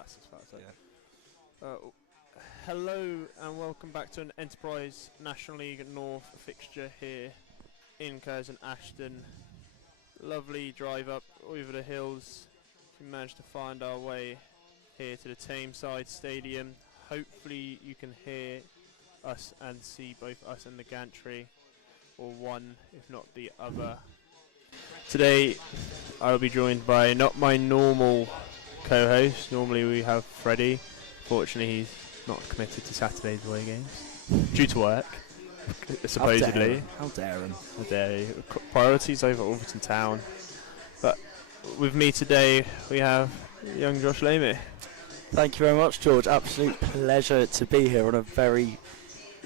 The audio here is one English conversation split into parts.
that's as far as hello and welcome back to an Enterprise National League North fixture here in Curzon, Ashton. Lovely drive up over the hills. We managed to find our way here to the Tameside Stadium. Hopefully you can hear us and see both us and the gantry, or one if not the other. Today I'll be joined by not my normal co-host. Normally we have Freddie. Fortunately he's not committed to Saturday's away games due to work, supposedly. How dare him? How dare he. Priorities over Alfreton Town. But with me today we have young Josh Lamey. Thank you very much, George. Absolute pleasure to be here on a very,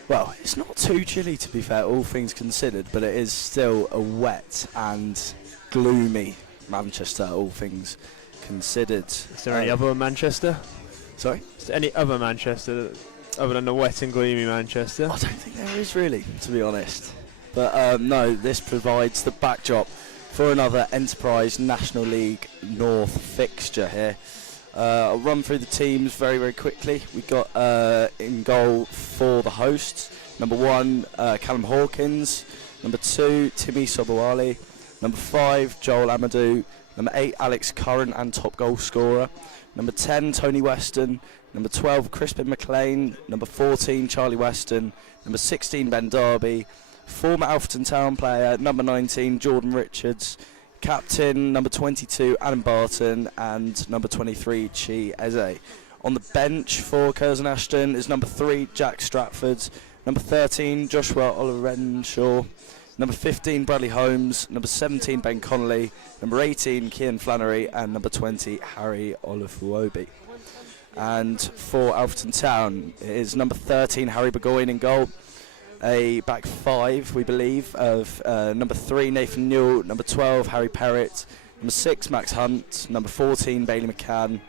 well, it's not too chilly to be fair, all things considered, but it is still a wet and gloomy Manchester, all things considered. Is there any other Manchester? Sorry? Is there any other Manchester other than the wet and gloomy Manchester? I don't think there is really, to be honest. But no, this provides the backdrop for another Enterprise National League North fixture here. I'll run through the teams very, very quickly. We've got in goal for the hosts, number 1, Callum Hawkins, number 2, Timmy Sobowale, number 5, Joel Amadou, number 8, Alex Curran and top goal scorer, number 10, Tony Weston, number 12, Crispin McLean, number 14, Charlie Weston, number 16, Ben Darby, former Alfreton Town player, number 19, Jordan Richards, captain, number 22, Adam Barton, and number 23, Chi Eze. On the bench for Curzon Ashton is number 3, Jack Stratford, number 13, Joshua Olorenshaw, number 15, Bradley Holmes, number 17, Ben Connolly, number 18, Kian Flannery, and number 20, Harry Olafuobi. And for Alfreton Town it is number 13, Harry Burgoyne in goal. A back 5, we believe, of number 3, Nathan Newell, number 12, Harry Perrett, number 6, Max Hunt, number 14, Bailey McCann,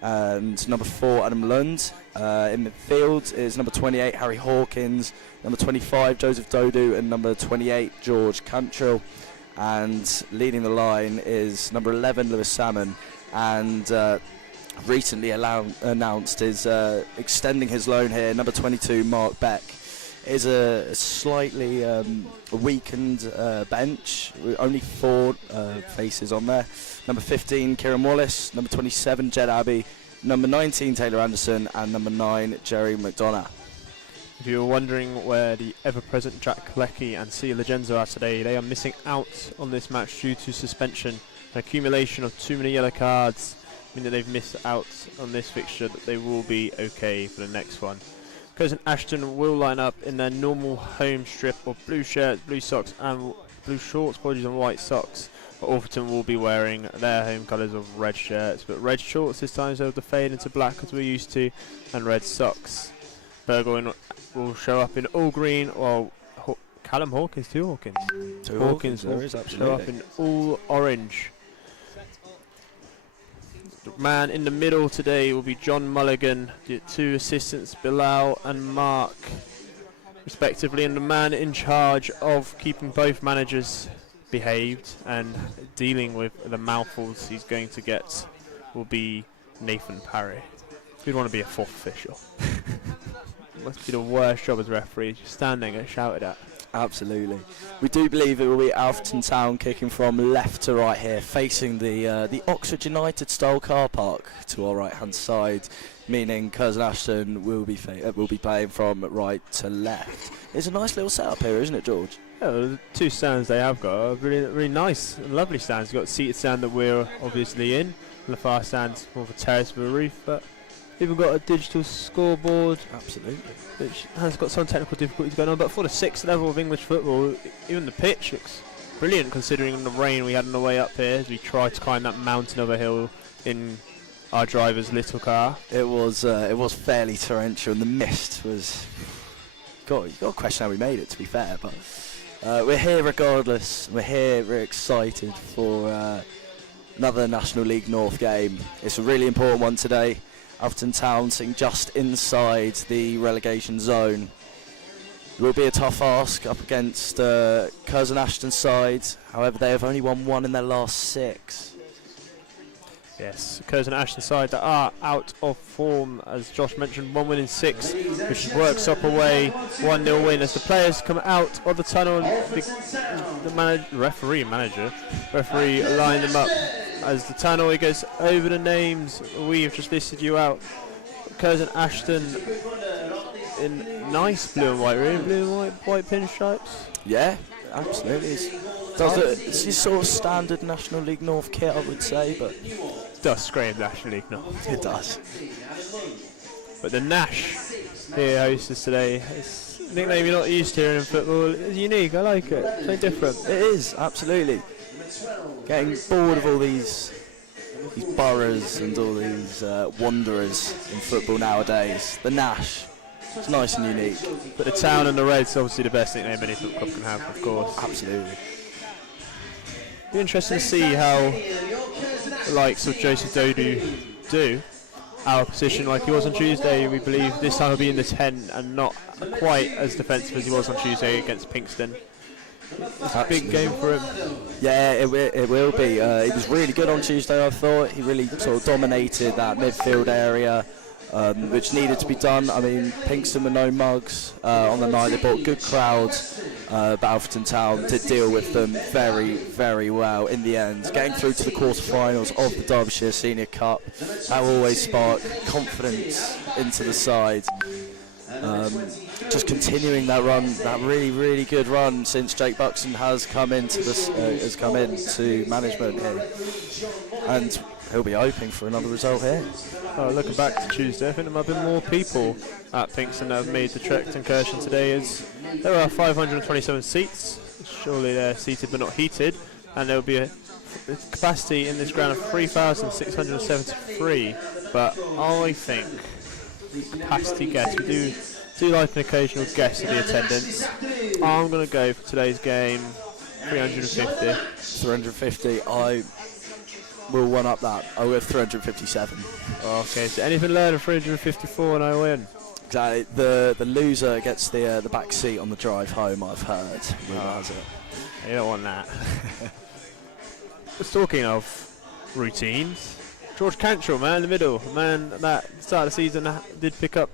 and number 4, Adam Lund. In midfield is number 28, Harry Hawkins, number 25, Joseph Dodu, and number 28, George Cantrill. And leading the line is number 11, Lewis Salmon, and recently announced is extending his loan here, number 22, Mark Beck. Is a slightly weakened bench, only 4 faces on there. Number 15, Kieran Wallace, number 27, Jed Abbey, number 19, Taylor Anderson, and number 9, Jerry McDonough. If you were wondering where the ever-present Jack Leckie and Sia Legenzo are today, they are missing out on this match due to suspension. An accumulation of too many yellow cards mean that they've missed out on this fixture, that they will be okay for the next one. Curzon Ashton will line up in their normal home strip of blue shirts, blue socks and blue shorts, apologies, and white socks. But Alfreton will be wearing their home colours of red shirts, but red shorts this time, so they'll fade into black as we're used to, and red socks. Burgoyne will show up in all green, while Callum Hawkins, two Hawkins there will is, show up in all orange. The man in the middle today will be John Mulligan, the 2 assistants Bilal and Mark respectively, and the man in charge of keeping both managers behaved and dealing with the mouthfuls he's going to get will be Nathan Parry. We'd want to be a 4th official. Must be the worst job as referee, just standing and shouted at. Absolutely. We do believe it will be Alfreton Town kicking from left to right here, facing the Oxford United style car park to our right hand side, meaning Curzon Ashton will be playing from right to left. It's a nice little setup here, isn't it, George? Yeah, the 2 stands they have got are really, really nice and lovely stands. You've got a seated stand that we're obviously in, and the far stand's more of a terrace with a roof, but even got a digital scoreboard. Absolutely. Which has got some technical difficulties going on, but for the 6th level of English football, even the pitch looks brilliant considering the rain we had on the way up here as we tried to climb that mountain of a hill in our driver's little car. It was fairly torrential, and the mist was. God, you got to question how we made it, to be fair, but we're here regardless. We're excited for another National League North game. It's a really important one today. Alfreton Town sitting just inside the relegation zone. It will be a tough ask up against Curzon Ashton's side. However, they have only won 1 in their last 6. Yes, Curzon and Ashton side that are out of form, as Josh mentioned, 1 win in 6, which is Worksop away, 1-0 win as the players come out of the tunnel and the referee line them up as the tunnel. He goes over the names. We've just listed you out. Curzon Ashton in nice blue and white, really blue and white pinstripes. Yeah, absolutely. It's your sort of standard National League North kit, I would say, but Does scream National League North. it does. But the Nash here hosts us today. It's a nickname you're not used to hearing in football. It's unique, I like it. It's very different. It is, absolutely. Getting bored of all these boroughs and all these wanderers in football nowadays. The Nash. It's nice and unique. But the Town and the Reds obviously the best nickname any football club can have, of course. Absolutely. Be interesting to see how the likes of Joseph Dodu do our position like he was on Tuesday. We believe this time he'll be in the 10 and not quite as defensive as he was on Tuesday against Pinkston. It's a big game for him. Yeah, it will be. He was really good on Tuesday, I thought. He really sort of dominated that midfield area, which needed to be done. I mean, Pinkston were no mugs on the night. They brought good crowds, but Alfreton Town did deal with them very, very well in the end. Getting through to the quarter-finals of the Derbyshire Senior Cup, that will always spark confidence into the side. Just continuing that run, that really, really good run since Jake Buxton has come into management here, and he'll be hoping for another result here. Looking back to Tuesday, I think there might have been more people at Pinkston that have made the trek to Curzon today, as there are 527 seats. Surely they're seated but not heated, and there will be a capacity in this ground of 3,673. But I think the capacity guest, we do like an occasional guest of the attendance. I'm going to go for today's game 350. 350. I will one up that. I'll go 357. Okay, so anything lower than 354 and I win. Exactly. The loser gets the back seat on the drive home, I've heard. You don't want that. Just talking of routines, George Cantrell, man in the middle, man that start of the season did pick up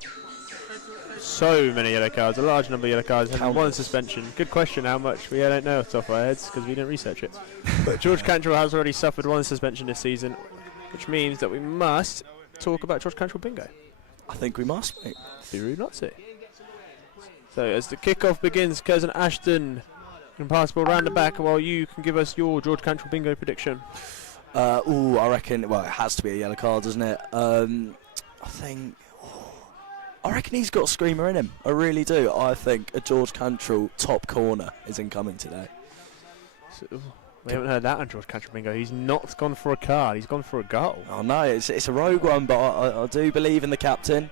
so many yellow cards, a large number of yellow cards, and one suspension. Good question, how much? We don't know off the top of our heads because we didn't research it. But George Cantrell has already suffered one suspension this season, which means that we must talk about George Cantrell bingo. I think we must, mate. Be rude not to. So as the kickoff begins, Curzon Ashton can pass the ball round the back while you can give us your George Cantrell bingo prediction. I reckon, well, it has to be a yellow card, doesn't it? I reckon he's got a screamer in him. I really do. I think a George Cantrell top corner is incoming today. So, we haven't heard that on George Cantrell bingo. He's not gone for a card. He's gone for a goal. Oh no, it's a rogue one, but I do believe in the captain.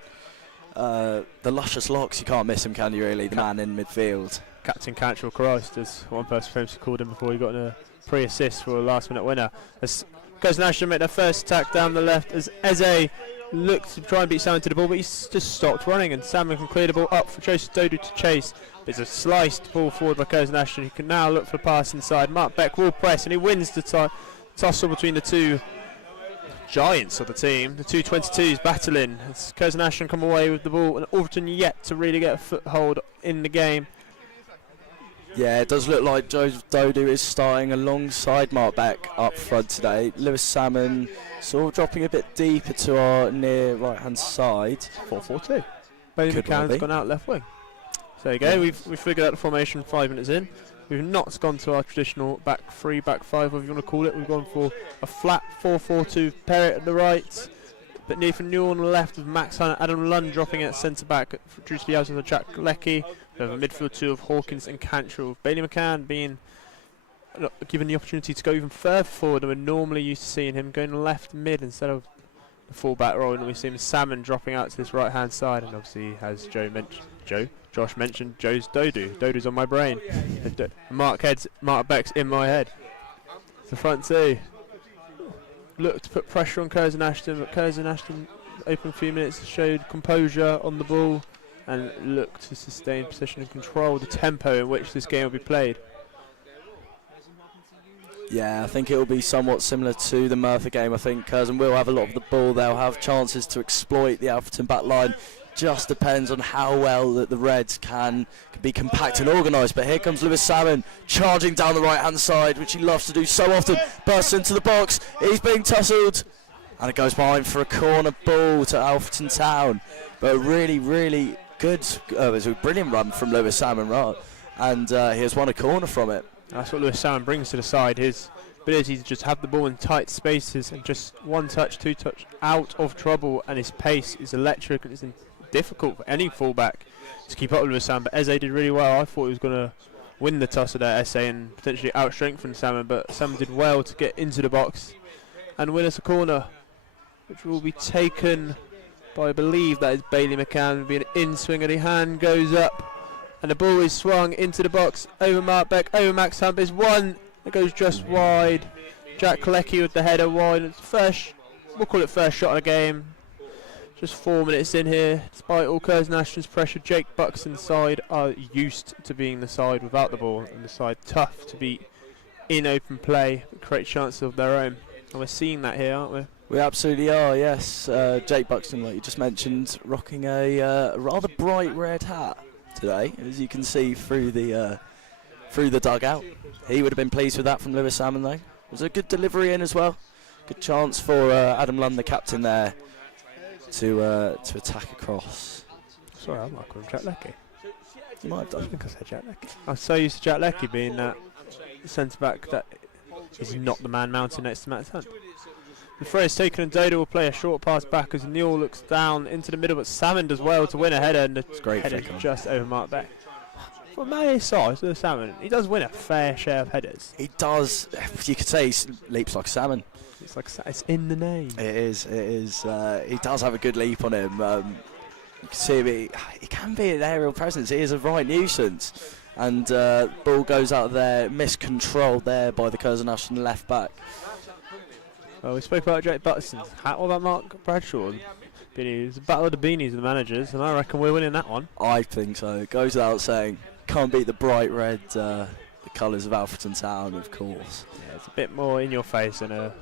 The luscious locks, you can't miss him, can you? Really, the man in midfield. Captain Cantrell Christ, as one person famously called him before he got a pre-assist for a last-minute winner. As Curzon Ashton make their first attack down the left, as Eze looked to try and beat Salmon to the ball, but he's just stopped running, and Salmon can clear the ball up for Joseph Dodu to chase. It's a sliced ball forward by Curzon Ashton, who can now look for a pass inside. Mark Beck will press, and he wins the tussle between the two giants of the team. The two 22s battling. As Curzon Ashton come away with the ball, and Alfreton yet to really get a foothold in the game. Yeah, it does look like Joseph Dodu is starting alongside Mark Beck up front today. Lewis Salmon sort of dropping a bit deeper to our near right-hand side. 4-4-2. Bailey McCann's gone out left wing. So there you go, we've figured out the formation 5 minutes in. We've not gone to our traditional back 3, back 5, whatever you want to call it. We've gone for a flat 4-4-2. Perrett at the right, but Nathan Newell on the left with Max Hunter, Adam Lund dropping at centre back due to the absence of Jack Leckie. We have a midfield 2 of Hawkins and Cantrell. Bailey McCann being given the opportunity to go even further forward than we're normally used to seeing him, going left mid instead of the full back role, and we see him Salmon dropping out to this right hand side, and obviously as Josh mentioned, Joe's Dodu's on my brain. Mark Beck's in my head. It's the front 2. Look to put pressure on Curzon Ashton, but Curzon Ashton open a few minutes, showed composure on the ball and looked to sustain possession and control the tempo in which this game will be played. Yeah, I think it will be somewhat similar to the Merthyr game. I think Curzon will have a lot of the ball. They'll have chances to exploit the Alfreton back line. Just depends on how well that the Reds can be compact and organised. But here comes Lewis Salmon charging down the right-hand side, which he loves to do so often. Bursts into the box. He's being tussled. And it goes behind for a corner ball to Alfreton Town. But a really, really good, it was a brilliant run from Lewis Salmon, right? And he has won a corner from it. That's what Lewis Salmon brings to the side, his ability to just have the ball in tight spaces and just one touch, two touch, out of trouble, and his pace is electric and it's difficult for any fullback to keep up with Lewis Salmon. But Eze did really well. I thought he was going to win the tussle there, Eze, and potentially out-strengthen Salmon, but Salmon did well to get into the box and win us a corner, which will be taken by, I believe that is Bailey McCann. Will be an in-swing, and the hand goes up. And the ball is swung into the box, over Mark Beck, over Max Hunt. It's one that goes just wide. Jack Kalecki with the header wide. It's first, we'll call it first shot of the game. Just 4 minutes in here. Despite all Curzon Ashton's pressure, Jake Buxton's side are used to being the side without the ball, and the side tough to beat in open play, but create chances of their own. And we're seeing that here, aren't we? We absolutely are, yes. Jake Buxton, like you just mentioned, rocking a rather bright red hat today, as you can see through the dugout. He would have been pleased with that from Lewis Salmon, though. It was a good delivery in as well. Good chance for Adam Lund, the captain there, to attack across. Sorry, I might call him Jack Leckie. You might have done. I think I said Jack Leckie. I'm so used to Jack Leckie being that centre back that is not the man mounted next to Matt Hunt. The throw is taken and Dodo will play a short pass back as Neil looks down into the middle, but Salmon does well to win a header, and the header is just over Mark Beck. For Matt's size, the Salmon, he does win a fair share of headers. He does. You could say he leaps like a salmon. It's like it's in the name. It is. He does have a good leap on him. You can see him, he can be an aerial presence. He is a right nuisance. And ball goes out there, miscontrolled there by the Curzon Ashton left back. Well, we spoke about Jake Buxton. What about Mark Bradshaw? It's a battle of the beanies of the managers, and I reckon we're winning that one. I think so. It goes without saying. Can't beat the bright red, the colours of Alfreton Town, of course. Yeah, it's a bit more in your face than a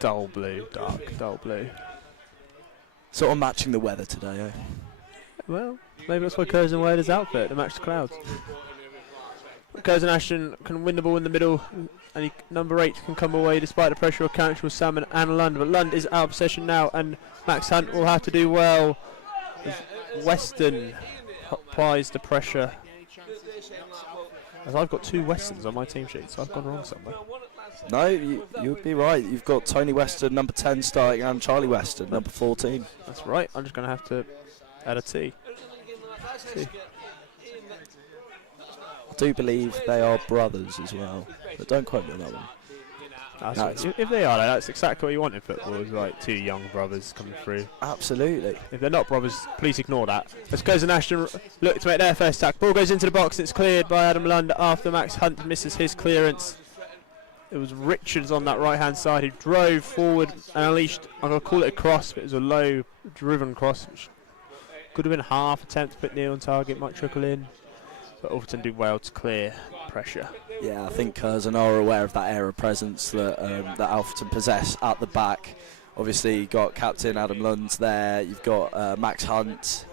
dull blue, dark dull blue. Sort of matching the weather today, eh? Well, maybe that's why Curzon wear his outfit to match the clouds. Curzon Ashton can win the ball in the middle, and number 8 can come away despite the pressure of Council, Salmon and Lund. But Lund is out of possession now, and Max Hunt will have to do well as Weston applies the pressure. As I've got 2 Westons on my team sheet, so I've gone wrong somewhere. No, you'd be right. You've got Tony Weston, number 10 starting, and Charlie Weston, number 14. That's right. I'm just going to have to add a T. I do believe they are brothers as well, but don't quote me on that one. If they are, that's exactly what you want in football, is like 2 young brothers coming through. Absolutely. If they're not brothers, please ignore that. As Curzon Ashton look to make their first tackle. Ball goes into the box, it's cleared by Adam Lund after Max Hunt misses his clearance. It was Richards on that right hand side who drove forward and unleashed, I'm going to call it a cross, but it was a low driven cross, which could have been a half attempt to put Neil on target, might trickle in. But Alfreton do well to clear pressure. Yeah, I think Curzon are aware of that air of presence that that Alfreton possess at the back. Obviously, you've got captain Adam Lund there. You've got Max Hunt.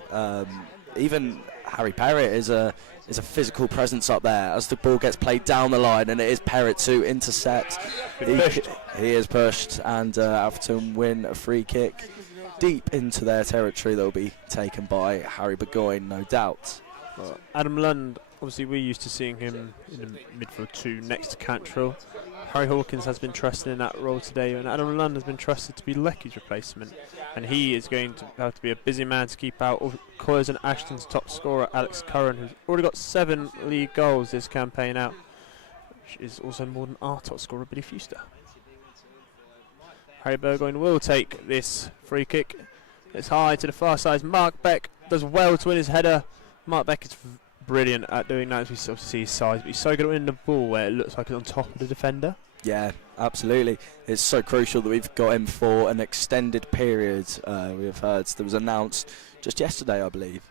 Even Harry Perrett is a physical presence up there as the ball gets played down the line, and it is Perrett to intercept. He is pushed, and Alfreton win a free kick deep into their territory that will be taken by Harry Burgoyne, no doubt. Well, Adam Lund, obviously we're used to seeing him in the midfield 2 next to Cantrell. Harry Hawkins has been trusted in that role today, and Adam Lund has been trusted to be Leckie's replacement. And he is going to have to be a busy man to keep out of Curzon Ashton's top scorer, Alex Curran, who's already got 7 league goals this campaign out, which is also more than our top scorer, Billy Fuster. Harry Burgoyne will take this free kick. It's high to the far side. Mark Beck does well to win his header. Mark Beck is brilliant at doing that, as we sort of see his size, but he's so good at winning the ball where it looks like it's on top of the defender. Yeah, absolutely. It's so crucial that we've got him for an extended period. We have heard that was announced just yesterday, I believe.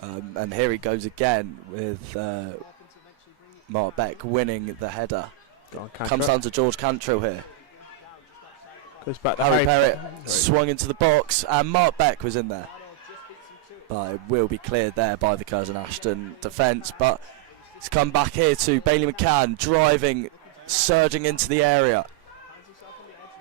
And here he goes again with Mark Beck winning the header. Comes down to George Cantrell here. Goes back to Harry Perrett swung into the box, and Mark Beck was in there. But it will be cleared there by the Curzon Ashton defence. But it's come back here to Bailey McCann, driving, surging into the area.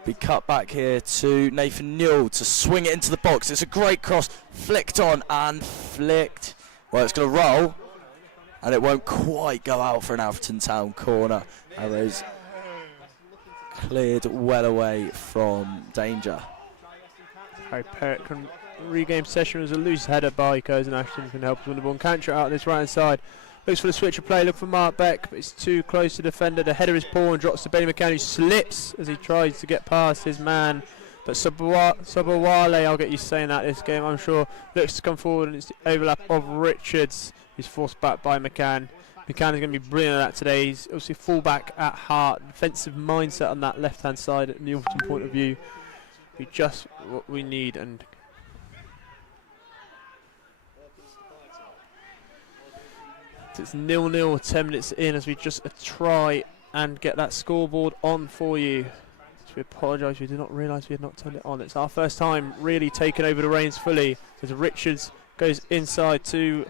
Be cut back here to Nathan Newell to swing it into the box. It's a great cross, flicked on and flicked. Well, it's going to roll, and it won't quite go out for an Alfreton Town corner. Arrows cleared well away from danger. Harry Perrett can regain possession. It was a loose header by Curzon Ashton, can help us win the ball. And Cantrell out on this right hand side. Looks for the switch of play, look for Mark Beck, but it's too close to the defender. The header is poor and drops to Bailey McCann, who slips as he tries to get past his man. But Sabawale, I'll get you saying that this game, I'm sure, looks to come forward, and it's the overlap of Richards, who's forced back by McCann. McCann is going to be brilliant at that today. He's obviously full-back at heart, defensive mindset on that left-hand side at the Alfreton point of view. Be just what we need. And it's 0-0, 10 minutes in, as we just try and get that scoreboard on for you. So we apologise, we did not realise we had not turned it on. It's our first time really taking over the reins fully, as Richards goes inside to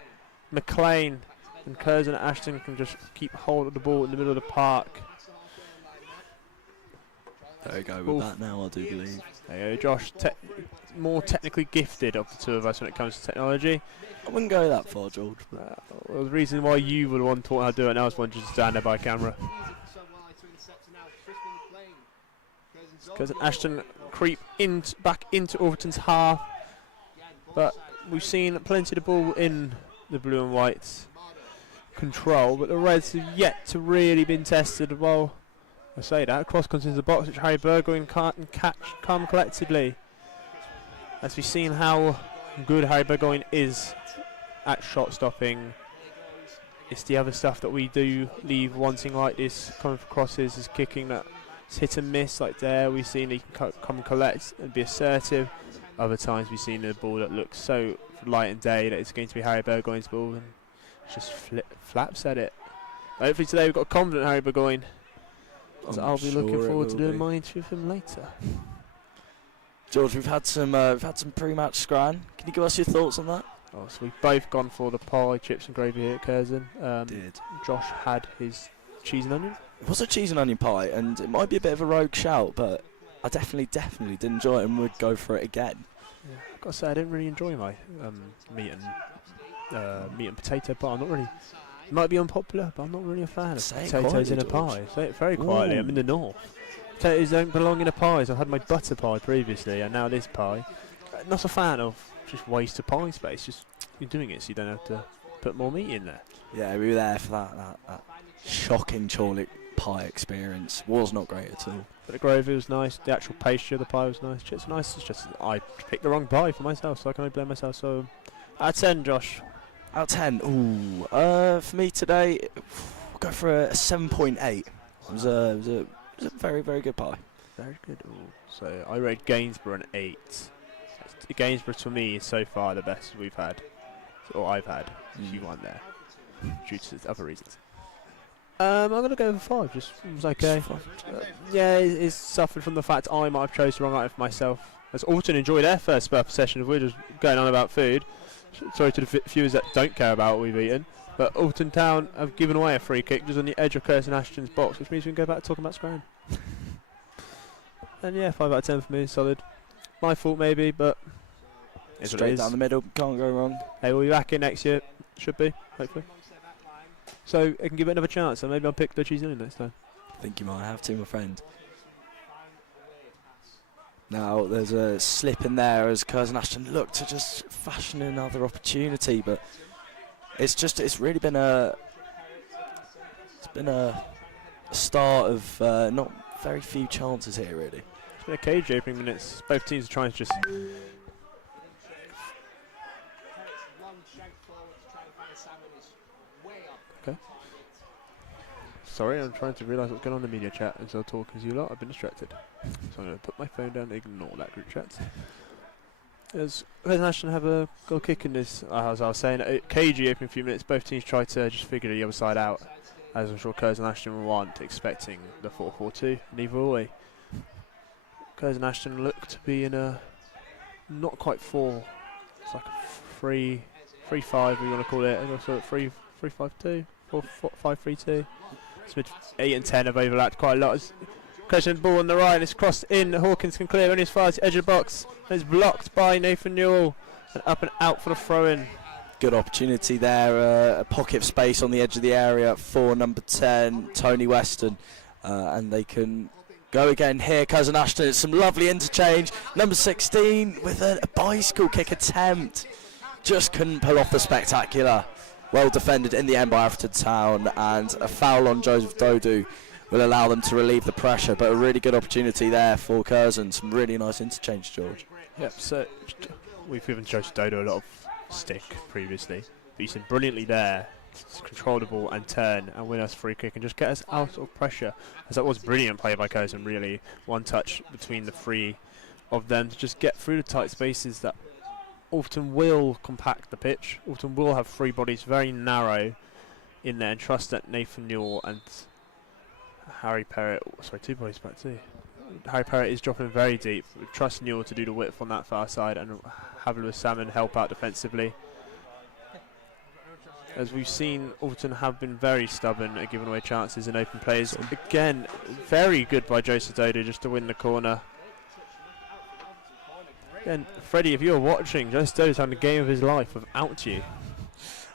McLean, and Curzon and Ashton can just keep hold of the ball in the middle of the park. There we go with that now, I do believe. There you go, Josh, more technically gifted of the two of us when it comes to technology. I wouldn't go that far, George. Well, the reason why you were the one taught how to do it, now is one just stand there by camera. Because Ashton creep back into Alfreton's half, but we've seen plenty of the ball in the blue and whites control, but the Reds have yet to really been tested. Well, I say that, cross comes into the box, which Harry Burgoyne can't catch calm collectedly. As we've seen how good Harry Burgoyne is at shot stopping, it's the other stuff that we do leave wanting, like this kind of crosses, his kicking that it's hit and miss. Like there, we've seen he can come and collect and be assertive. Other times we've seen a ball that looks so light and day that it's going to be Harry Burgoyne's ball, and just flaps at it. Hopefully today we've got a confident Harry Burgoyne. So I'll be looking forward to doing my interview with him later. George, we've had some pre-match scran. Can you give us your thoughts on that? Oh, so we've both gone for the pie, chips and gravy here at Curzon. Did. Josh had his cheese and onion. It was a cheese and onion pie, and it might be a bit of a rogue shout, but I definitely did enjoy it and would go for it again. Yeah, I've got to say, I didn't really enjoy my meat and potato pie. I'm not really. It might be unpopular, but I'm not really a fan of potatoes in a pie. Say it very quietly. I'm in the north. Potatoes don't belong in a pie. So I had my butter pie previously, and now this pie. Not a fan of just waste of pie space. Just you're doing it so you don't have to put more meat in there. Yeah, we were there for that shocking chocolate pie experience. Was not great at all. But the gravy was nice. The actual pastry of the pie was nice. Chips were nice. It's just I picked the wrong pie for myself, so I can only blame myself. So out of 10, Josh. Out of 10, ooh. For me today, we'll go for a 7.8. It was a very, very good pie. Very good. Ooh. So I rate Gainsborough an 8. Gainsborough to me is so far the best we've had, or I've had. You won there, due to other reasons. I'm gonna go for 5. Just it was okay. Yeah, it's suffered from the fact I might have chose the wrong item for myself. As Alfreton enjoyed their first spur possession, if we're just going on about food. Sorry to the viewers that don't care about what we've eaten, but Alfreton Town have given away a free kick just on the edge of Curzon Ashton's box, which means we can go back to talking about scrum. And yeah, 5 out of 10 for me, solid. My fault maybe, but it's straight down the middle, can't go wrong. Hey, we'll be back in next year, should be, hopefully. So I can give it another chance, and maybe I'll pick the cheese onion next time. I think you might have to, my friend. Now there's a slip in there as Curzon Ashton look to just fashion another opportunity, but it's really been a start of not very few chances here really. It's been a cage opening minutes. Both teams are trying to just okay. Sorry, I'm trying to realise what's going on in the media chat as I'm talking to you lot. I've been distracted. So I'm going to put my phone down and ignore that group chat. As Curzon Ashton have a goal kick in this, as I was saying, cagey opening a few minutes. Both teams try to just figure the other side out. as I'm sure Curzon Ashton weren't expecting the 4-4-2, neither were we. Curzon Ashton look to be in a not quite 4, it's like a 3-5 we want to call it, and also 3-5-2, 4-5-3-2. It's mid 8 and 10 have overlapped quite a lot. Curzon ball on the right and it's crossed in. Hawkins can clear only as far as the edge of the box. And it's blocked by Nathan Newell and up and out for the throw-in. Good opportunity there, a pocket of space on the edge of the area for number 10, Tony Weston, and they can go again here. Curzon Ashton, it's some lovely interchange. Number 16 with a bicycle kick attempt. Just couldn't pull off the spectacular. Well defended in the end by Alfreton Town, and a foul on Joseph Dodu will allow them to relieve the pressure, but a really good opportunity there for Curzon. Some really nice interchange, George. Yep, so we've given Joseph Dodu a lot of stick previously, but he's been brilliantly there to control the ball and turn and win us free kick and just get us out of pressure, as that was brilliant play by Curzon. Really, one touch between the three of them to just get through the tight spaces that Alfreton will compact the pitch. Alfreton will have three bodies very narrow in there and trust that Nathan Newell and Harry Perrett, sorry, two bodies back too. Harry Perrett is dropping very deep. We trust Newell to do the width on that far side and have Lewis Salmon help out defensively. As we've seen, Alfreton have been very stubborn at giving away chances in open plays. Again, very good by Joseph Dodu just to win the corner. Again, Freddie, if you're watching, Joseph Dodu's having the game of his life without you.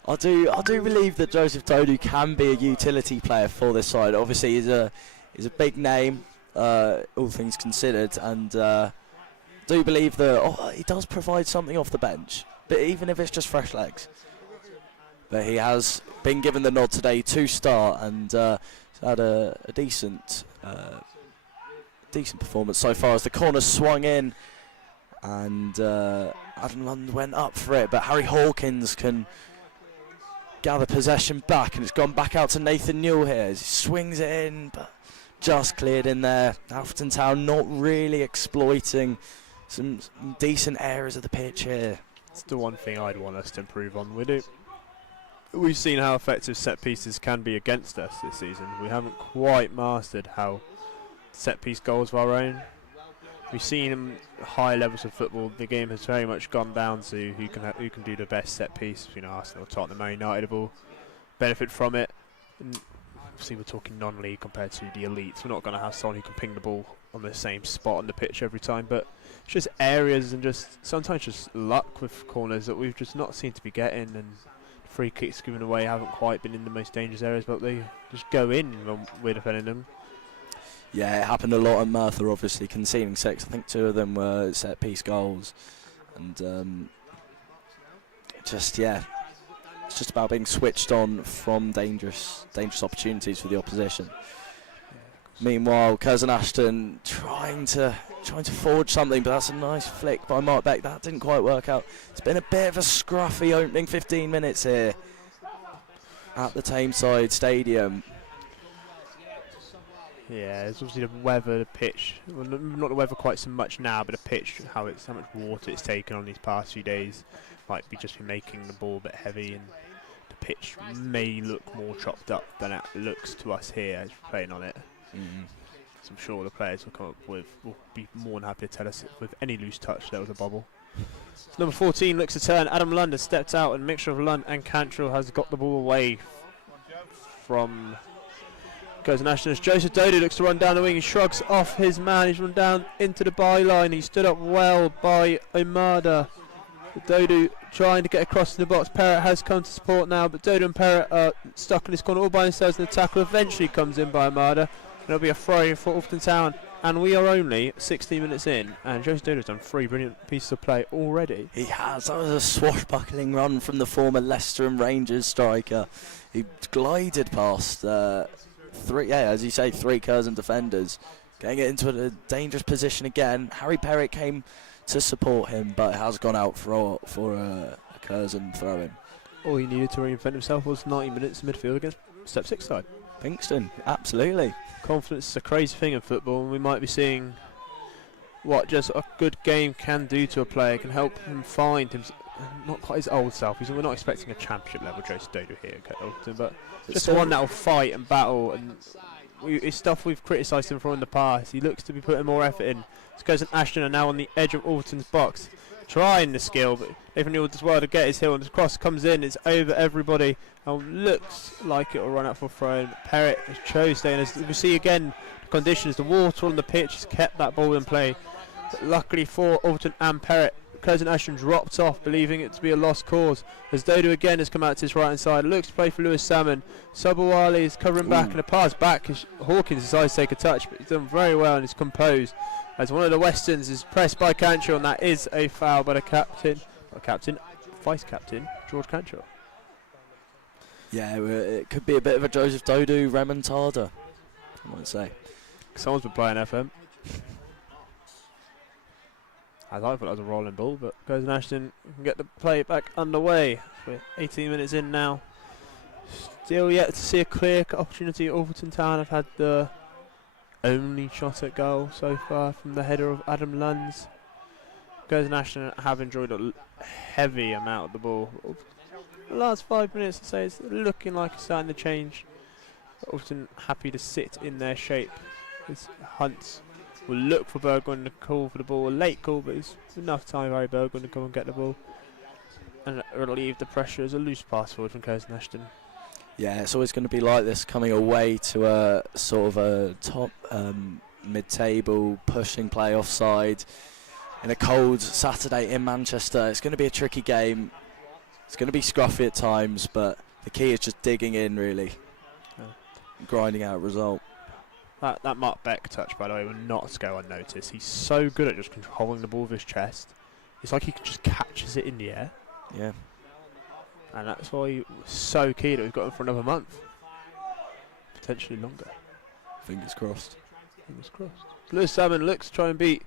I do believe that Joseph Dodu can be a utility player for this side. Obviously, he's a big name, all things considered, and do believe that he does provide something off the bench, but even if it's just fresh legs. But he has been given the nod today to start, and had a decent performance so far as the corner swung in, and Adam Lund went up for it, but Harry Hawkins can gather possession back, and it's gone back out to Nathan Newell here as he swings it in, but just cleared in there. Alfreton Town not really exploiting some decent areas of the pitch here. It's the one thing I'd want us to improve on. We've seen how effective set pieces can be against us this season. We haven't quite mastered how set piece goals of our own. We've seen in high levels of football, the game has very much gone down to who can do the best set piece. You know, Arsenal, Tottenham, Man United have all benefit from it. And obviously, we're talking non-league compared to the elites. We're not going to have someone who can ping the ball on the same spot on the pitch every time, but it's just areas and just sometimes just luck with corners that we've just not seemed to be getting, and free kicks given away haven't quite been in the most dangerous areas, but they just go in when we're defending them. Yeah, it happened a lot at Merthyr, obviously, conceding 6. I think 2 of them were set-piece goals. And it's just about being switched on from dangerous opportunities for the opposition. Meanwhile, Curzon Ashton trying to forge something, but that's a nice flick by Mark Beck. That didn't quite work out. It's been a bit of a scruffy opening 15 minutes here at the Tameside Stadium. Yeah, it's obviously the weather, the pitch. Well, not the weather quite so much now, but the pitch, how much water it's taken on these past few days, might be just making the ball a bit heavy, and the pitch may look more chopped up than it looks to us here as we're playing on it. So I'm sure the players will be more than happy to tell us with any loose touch there was a bubble. So number 14 looks to turn. Adam Lund has stepped out, and a mixture of Lund and Cantrell has got the ball away from Curzon Ashton. As Joseph Dodu looks to run down the wing, he shrugs off his man. He's run down into the byline. He stood up well by Omada. Dodu trying to get across to the box. Perrett has come to support now, but Dodu and Perrett are stuck in this corner all by themselves, and the tackle eventually comes in by Omada. It'll be a throw for Alfreton Town, and we are only 16 minutes in, and Joseph Dodu has done 3 brilliant pieces of play already. He has. That was a swashbuckling run from the former Leicester and Rangers striker. He glided past 3 Curzon defenders, getting it into a dangerous position again. Harry Perrett came to support him, but it has gone out for a Curzon throw-in. All he needed to reinvent himself was 90 minutes in midfield against Step 6 side. Pinkston, absolutely. Confidence is a crazy thing in football, and we might be seeing what just a good game can do to a player. It can help him find not quite his old self. We're not expecting a championship level Joseph Dodo here at Alfreton, but It's just still- one that will fight and battle. And it's stuff we've criticised him for in the past. He looks to be putting more effort in. Curzon and Ashton are now on the edge of Alfreton's box, trying the skill, but Nathan Newell does well to get his heel, and the cross comes in. It's over everybody, and looks like it will run out for a throw. Perrett has chose staying. As we see again, the conditions, the water on the pitch has kept that ball in play. But luckily for Alfreton and Perrett, Curzon Ashton dropped off, believing it to be a lost cause. As Dodo again has come out to his right hand side, looks to play for Lewis Salmon. Sabawale is covering back, and a pass back as Hawkins decides to take a touch, but he's done very well and is composed. As one of the Westerns is pressed by Cantrell, and that is a foul by the vice captain, George Cantrell. Yeah, it could be a bit of a Joseph Dodo remontada, I might say. Someone's been playing FM. I thought that was a rolling ball, but Curzon Ashton can get the play back underway. We're 18 minutes in now. Still yet to see a clear opportunity. Alfreton Town have had the only shot at goal so far from the header of Adam Lunds. Curzon Ashton have enjoyed a heavy amount of the ball. The last 5 minutes, I'd say, it's looking like it's starting to change. Alfreton happy to sit in their shape. It's Hunt will look for Bergwijn to call for the ball. A late call, but it's enough time for Bergwijn to come and get the ball and relieve the pressure as a loose pass forward from Curzon Ashton. Yeah, it's always going to be like this, coming away to a sort of a top mid-table pushing playoff side in a cold Saturday in Manchester. It's going to be a tricky game. It's going to be scruffy at times, but the key is just digging in, really, grinding out a result. That Mark Beck touch, by the way, will not go unnoticed. He's so good at just controlling the ball with his chest. It's like he just catches it in the air. Yeah. And that's why he was so key that we've got him for another month. Potentially longer. Fingers crossed. Fingers crossed. Lewis Salmon looks to try and beat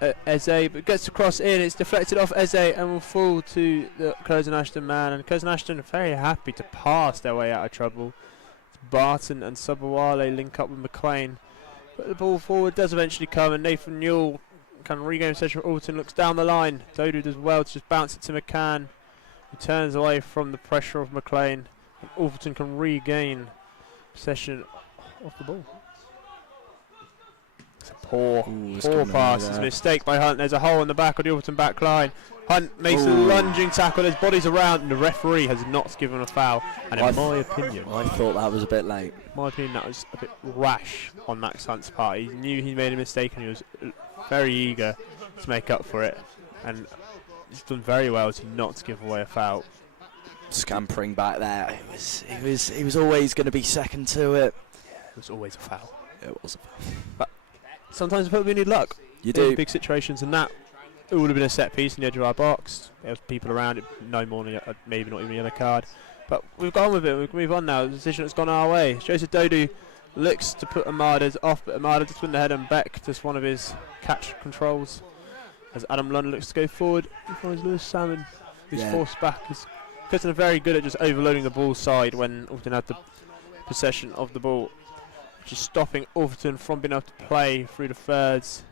Eze, but gets the cross in. It's deflected off Eze and will fall to the Curzon Ashton man. And Curzon Ashton are very happy to pass their way out of trouble. Barton and Sabawale link up with McLean, but the ball forward does eventually come, and Nathan Newell can regain possession. Alton looks down the line. Dodo does well to just bounce it to McCann, who turns away from the pressure of McLean, and Alton can regain possession of the ball. It's a poor pass. It's a mistake by Hunt. There's a hole in the back of the Alton back line. Hunt makes a lunging tackle, his body's around, and the referee has not given a foul. And in my opinion, I thought that was a bit late. In my opinion, that was a bit rash on Max Hunt's part. He knew he made a mistake and he was very eager to make up for it. And he's done very well to not give away a foul. Scampering back there, he was always going to be second to it. Yeah, it was always a foul. It was a foul. But sometimes we need luck. You do. In big situations, and that it would have been a set piece in the edge of our box. There was people around it, no more than maybe not even a yellow card. But we've gone with it. We can move on now. The decision has gone our way. Joseph Dodo looks to put Amada's off, but Amada just win the head and back. Just one of his catch controls. As Adam Lund looks to go forward, he finds Lewis Salmon, who's forced back. Curzon are very good at just overloading the ball side when Alfreton had the possession of the ball, which is stopping Alfreton from being able to play through the thirds.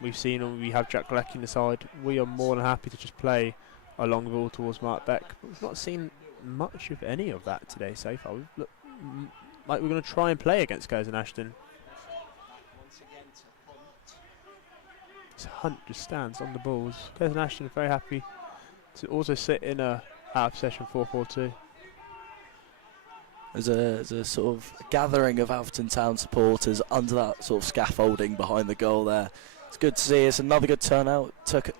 We've seen when we have Jack Leck in the side, we are more than happy to just play a long ball towards Mark Beck. But we've not seen much of any of that today so far. We've looked like we're going to try and play against Curzon Ashton. Hunt just stands on the balls. Curzon Ashton are very happy to also sit in a out of possession 4-4-2. There's a sort of gathering of Alfreton Town supporters under that sort of scaffolding behind the goal there. It's good to see. It's another good turnout. Took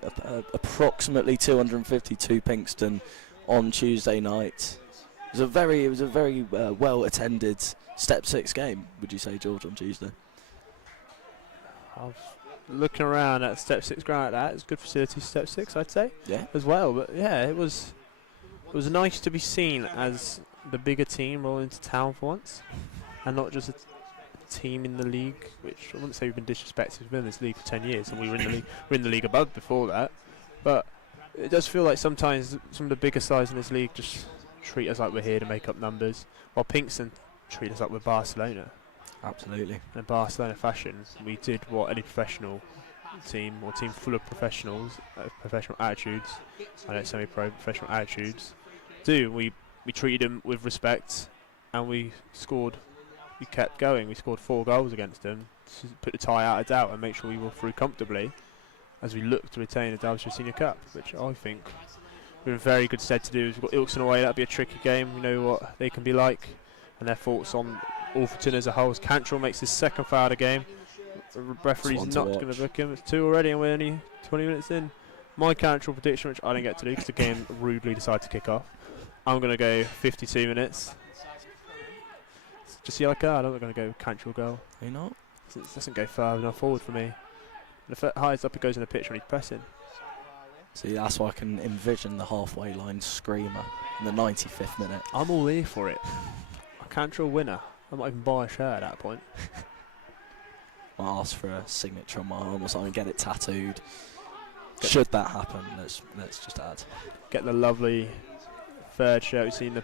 approximately 252 Pinkston on Tuesday night. It was a very well attended Step 6 game. Would you say, George, on Tuesday? I was looking around at Step 6 ground like that. It's good facility, Step 6, I'd say. Yeah. As well, but yeah, it was nice to be seen as the bigger team roll into town for once, and not just a team in the league, which I wouldn't say we've been disrespected. We've been in this league for 10 years, and we were in the league. We're in the league above before that, but it does feel like sometimes some of the bigger sides in this league just treat us like we're here to make up numbers, while Pinkston treat us like we're Barcelona. Absolutely. In Barcelona fashion, we did what any professional team, or team full of professionals, professional attitudes, I know semi-pro professional attitudes, do. We treated them with respect, and we scored. We kept going. We scored 4 goals against them to put the tie out of doubt and make sure we were through comfortably as we look to retain the Derbyshire Senior Cup, which I think we're in very good stead to do. We've got Ilkeston away. That'll be a tricky game. We know what they can be like, and their thoughts on Alfreton as a whole. As Cantrell makes his 2nd foul of the game, the referee's not going to book him. It's 2 already, and we're only 20 minutes in. My Cantrell prediction, which I didn't get to do because the game rudely decided to kick off, I'm going to go 52 minutes. Just yellow card. I'm not going to go Cantrell goal. Are you not? It doesn't go far enough forward for me. The highest up it goes in the pitch when he's pressing. See, that's why I can envision the halfway line screamer in the 95th minute. I'm all here for it. A Cantrell winner. I might even buy a shirt at that point. I'll ask for a signature on my arm or something, get it tattooed. Should that happen, let's just add. Get the lovely 3rd shirt. We've seen the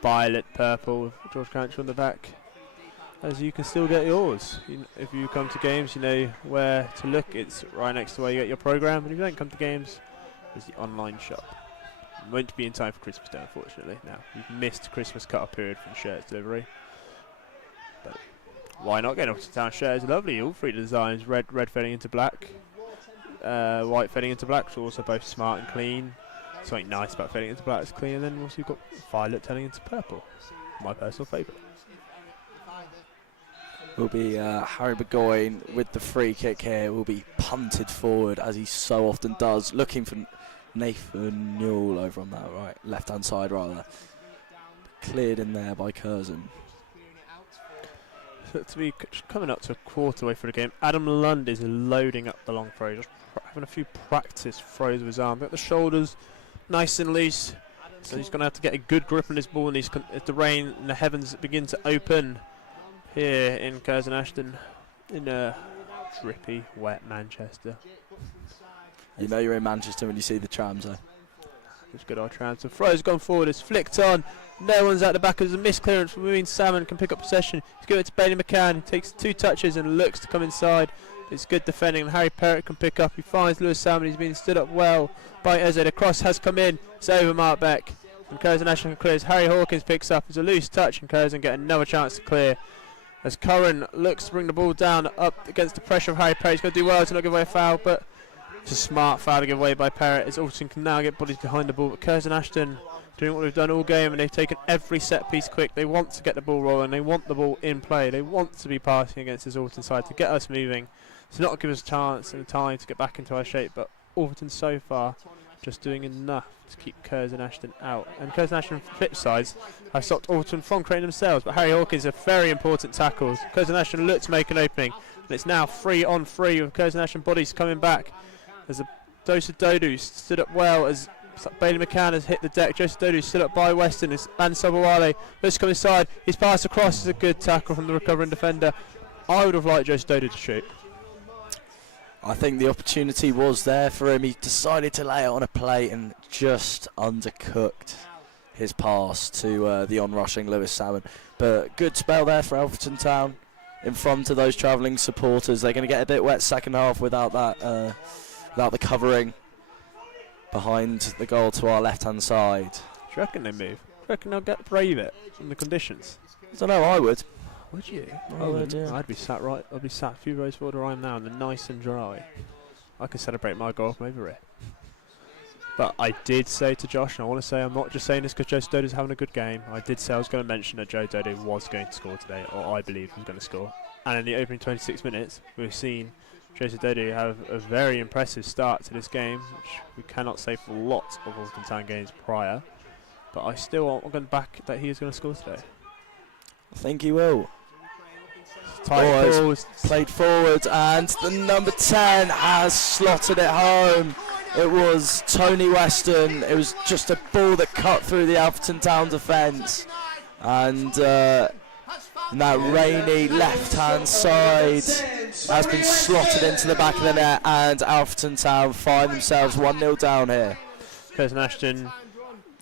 violet purple with George Cantrell on the back. As you can still get yours. If you come to games, you know where to look. It's right next to where you get your programme. And if you don't come to games, there's the online shop. Won't be in time for Christmas Day, unfortunately. Now, you've missed Christmas cut-off period for the shirts delivery. But why not get up to town shirts? Lovely, all 3 designs. Red fading into black. White fading into black, so also both smart and clean. Something nice about fading into black is clean. And then also you've got violet turning into purple. My personal favourite. Will be Harry Burgoyne with the free kick here. Will be punted forward as he so often does, looking for Nathan Newell over on that left-hand side rather. Cleared in there by Curzon. So to be coming up to a quarter way through the game, Adam Lund is loading up the long throw, just having a few practice throws with his arm. Got the shoulders nice and loose, so he's going to have to get a good grip on this ball. And as the rain and the heavens begin to open here in Curzon Ashton, in a drippy, wet Manchester. You know you're in Manchester when you see the trams, though. It's good old trams. The throw's gone forward, it's flicked on. No one's at the back. There's a misclearance from Ween Salmon, can pick up possession. He's given it to Bailey McCann. He takes 2 touches and looks to come inside. It's good defending, and Harry Perrott can pick up. He finds Lewis Salmon. He's been stood up well by Eze. The cross has come in. It's over Mark Beck. And Curzon Ashton clears. Harry Hawkins picks up. It's a loose touch, and Curzon get another chance to clear. As Curran looks to bring the ball down up against the pressure of Harry Perrott. He's going to do well to not give away a foul, but it's a smart foul to give away by Perrott, as Alton can now get bodies behind the ball. But Curzon Ashton doing what they've done all game, and they've taken every set piece quick. They want to get the ball rolling. They want the ball in play. They want to be passing against this Alton side to get us moving, to not give us a chance and time to get back into our shape. But Alton so far just doing enough to keep Curzon Ashton out. And Curzon Ashton flip sides have stopped Alton from creating themselves. But Harry Hawkins, a very important tackle. Curzon Ashton look to make an opening, and it's now 3-on-3 with Curzon Ashton bodies coming back. As a Joseph Dodu stood up well as Bailey McCann has hit the deck. Joseph Dodu stood up by Weston as Sabawale looks to come inside. He's passed across as a good tackle from the recovering defender. I would have liked Joseph Dodu to shoot. I think the opportunity was there for him. He decided to lay it on a plate and just undercooked his pass to the on-rushing Lewis Salmon. But good spell there for Alfreton Town in front of those travelling supporters. They're going to get a bit wet second half without that. Without the covering behind the goal to our left-hand side. Do you reckon they move? Do you reckon they'll brave it from the conditions? I don't know, I would. Would you? I would, yeah. I'd be sat a few rows forward where I am now, and they're nice and dry. I could celebrate my goal from over here. But I did say to Josh, and I want to say I'm not just saying this because Joe Dodo's having a good game. I did say I was going to mention that Joe Dodo was going to score today, or I believe he was going to score. And in the opening 26 minutes, we've seen Joseph Dodu have a very impressive start to this game, which we cannot say for lots of Alton Town games prior. But I still want to back that he is going to score today. I think he will. Tight played forward, and the number 10 has slotted it home. It was Tony Weston. It was just a ball that cut through the Alfreton Town defence, and that rainy left-hand side has been slotted into the back of the net, and Alfreton Town find themselves 1-0 down here. Curzon Ashton,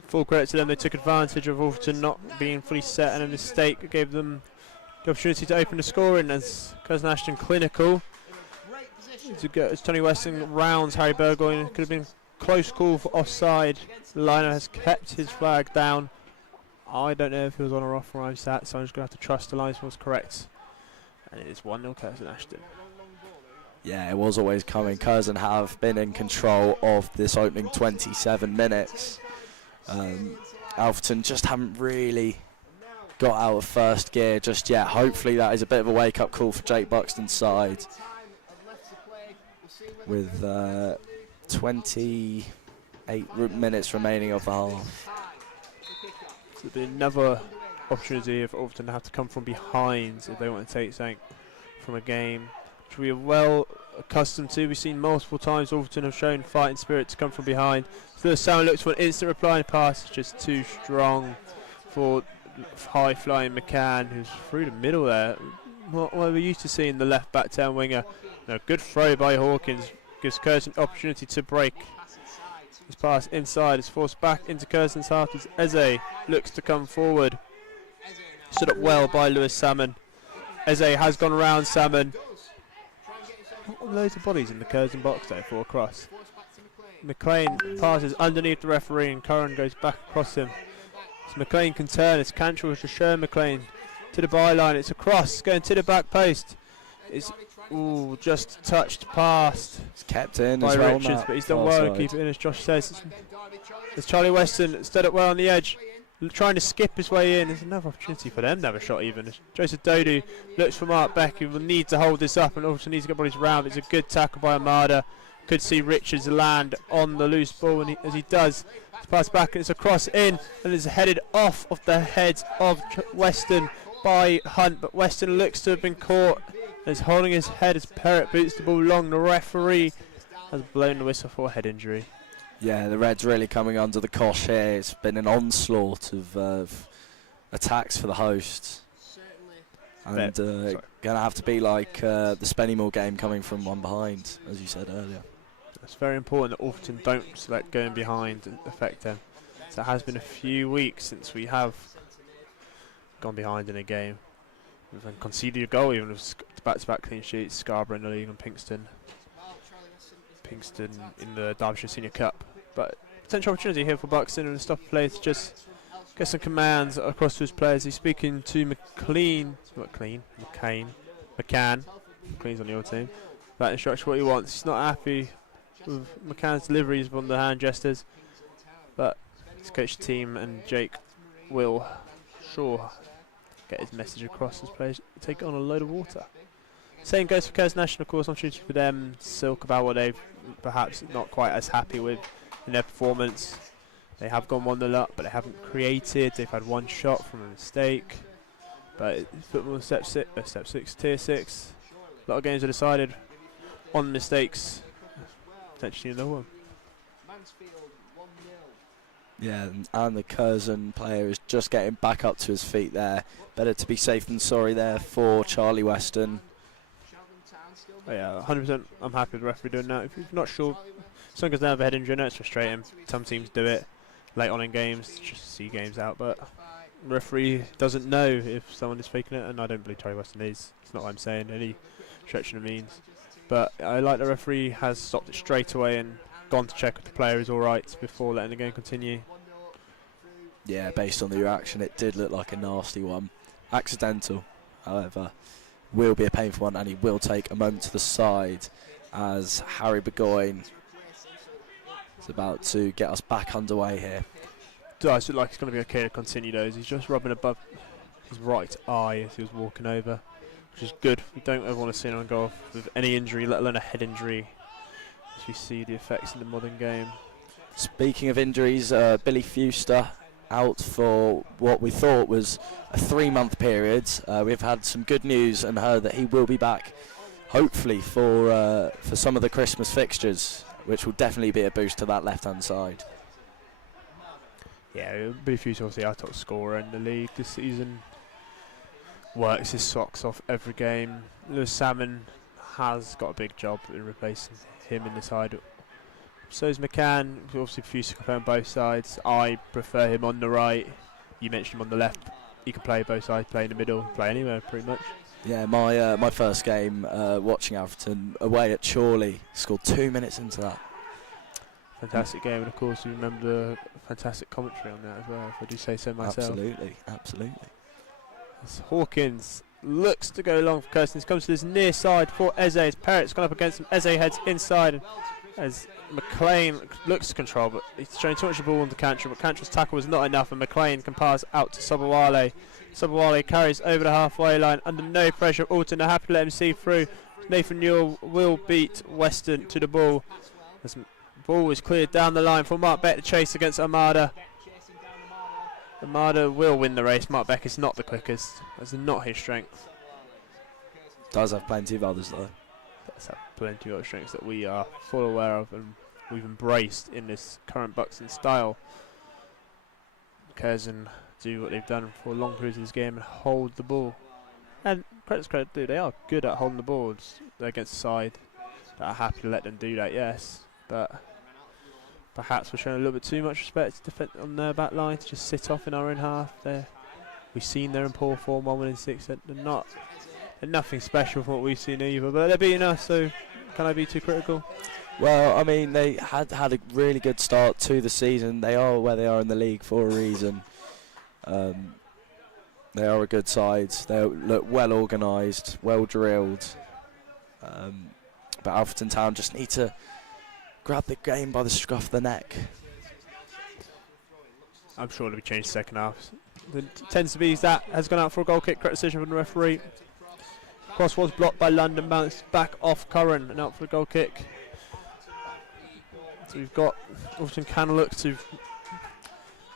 full credit to them, they took advantage of Alfreton not being fully set, and a mistake gave them the opportunity to open the scoring as Curzon Ashton clinical. As Tony Weston rounds Harry Burgoyne. Could have been close call for offside. The liner has kept his flag down. I don't know if he was on or off where I'm sat, so I'm just going to have to trust the linesman was correct. And it is 1-0 Curzon Ashton. Yeah, it was always coming. Curzon have been in control of this opening 27 minutes. Alfreton just haven't really got out of first gear just yet. Hopefully that is a bit of a wake-up call for Jake Buxton's side. With 28 minutes remaining of the half. So there'll be another opportunity if Alfreton have to come from behind if they want to take something from a game, which we are well accustomed to. We've seen multiple times Alfreton have shown fighting spirit to come from behind. So the sound looks for an instant reply pass, just too strong for high-flying McCann, who's through the middle there. What we're used to seeing the left back turn winger. No, good throw by Hawkins, gives Curzon opportunity to break. His pass inside is forced back into Curzon's half as Eze looks to come forward. Stood up well by Lewis Salmon. Eze has gone around Salmon. Loads of bodies in the Curzon box there for a cross. McLean passes underneath the referee and Curran goes back across him. So McLean can turn. It's Cantrell to show McLean to the byline. It's a cross going to the back post. It's just touched past. It's kept in by as well, Richards, but he's done well to keep it in, as Josh says. As Charlie Weston stood up well on the edge, trying to skip his way in. There's another opportunity for them to have a shot even. As Joseph Dodu looks for Mark Beck, who will need to hold this up and also needs to get bodies round. It's a good tackle by Amada. Could see Richards land on the loose ball, and as he does, it's passed back and it's a cross in, and it's headed off of the head of Weston by Hunt, but Weston looks to have been caught. He's holding his head as Perrott boots the ball long. The referee has blown the whistle for a head injury. Yeah, the Reds really coming under the cosh here. It's been an onslaught of attacks for the hosts. And going to have to be like the Spennymoor game coming from one behind, as you said earlier. It's very important that Alfreton don't let going behind affect them. So it has been a few weeks since we have gone behind in a game. We've then conceded a goal, even with back-to-back clean sheets, Scarborough in the league and Pinkston in the Derbyshire Senior Cup. But potential opportunity here for Buxton and stop play to just get some commands across to his players. He's speaking to McCann. McCann's on your team. That instructs what he wants. He's not happy with McCann's deliveries on the hand gestures, but his coach team and Jake will sure get his message across as players take on a load of water. Same goes for Curzon National, of course. Opportunity for them to silk about what they've perhaps not quite as happy with in their performance. They have gone 1-0 up, but they haven't created. They've had one shot from a mistake. But football step 6, tier 6. A lot of games are decided on mistakes. Potentially another one. Yeah, and the Curzon player is just getting back up to his feet there. Better to be safe than sorry there for Charlie Weston. Oh yeah, 100%. I'm happy with the referee doing that. If you're not sure, someone goes down with a head injury, I know it's frustrating. Some teams do it late on in games, just see games out, but the referee doesn't know if someone is faking it, and I don't believe Charlie Weston is. It's not what I'm saying, any stretch of the means. But I like the referee has stopped it straight away and gone to check if the player is alright before letting the game continue. Yeah, based on the reaction, it did look like a nasty one. Accidental, however, will be a painful one, and he will take a moment to the side as Harry Burgoyne is about to get us back underway here. Does look like it's going to be okay to continue those. He's just rubbing above his right eye as he was walking over, which is good. We don't ever want to see anyone go off with any injury, let alone a head injury, as we see the effects in the modern game. Speaking of injuries, Billy Fuster out for what we thought was a 3-month period. We've had some good news and heard that he will be back, hopefully for some of the Christmas fixtures, which will definitely be a boost to that left-hand side. Yeah, Billy Fuster, obviously our top scorer in the league this season, works his socks off every game. Lewis Salmon has got a big job in replacing him in the side. So is McCann. Obviously Fuster can play on both sides. I prefer him on the right. You mentioned him on the left. He can play both sides, play in the middle, play anywhere pretty much. Yeah, my first game watching Alfreton away at Chorley, scored 2 minutes into that. Fantastic game, and of course you remember the fantastic commentary on that as well, if I do say so myself. Absolutely, absolutely. As Hawkins looks to go long for Curzon. He comes to this near side for Eze. As Perrett's gone up against him, Eze heads inside. As McLean looks to control, but he's showing too much of the ball on the Cantrell, but Cantrell's tackle was not enough, and McLean can pass out to Sobowale. Sobowale carries over the halfway line under no pressure. Alton are happy to let him see through. Nathan Newell will beat Weston to the ball. As the ball is cleared down the line for Mark Beck to chase against Armada. Armada will win the race. Mark Beck is not the quickest. That's not his strength. Does have plenty of others though. Does have plenty of other strengths that we are full aware of and we've embraced in this current Buxton style. Curzon do what they've done for long periods of this game and hold the ball. And credit's credit due, they are good at holding the ball. They're against a side that are happy to let them do that, yes. But perhaps we're showing a little bit too much respect to on their back line to just sit off in our own half. We've seen they're in poor form, 1-6. They're nothing special from what we've seen either, but they're beating us, so can I be too critical? Well, I mean, they had a really good start to the season. They are where they are in the league for a reason. They are a good side. They look well organised, well drilled. But Alfreton Town just need to grab the game by the scruff of the neck. I'm sure it'll be changed second half. It tends to be that has gone out for a goal kick. Correct decision from the referee. Cross was blocked by London, bounced back off Curran and out for a goal kick. So we've got Alfreton can look to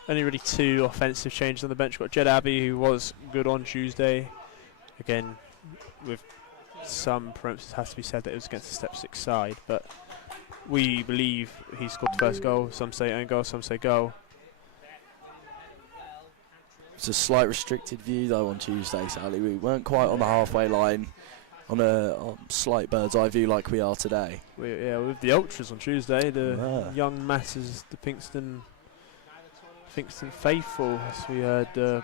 only really 2 offensive changes on the bench. We've got Jed Abbey, who was good on Tuesday. Again, with some parentheses, has to be said that it was against the step 6 side, but we believe he scored the first goal. Some say own goal, some say goal. It's a slight restricted view though on Tuesday, Sally. We weren't quite on the halfway line on a slight bird's eye view like we are today. With the ultras on Tuesday, the young masses, the Pinkston faithful, as we heard the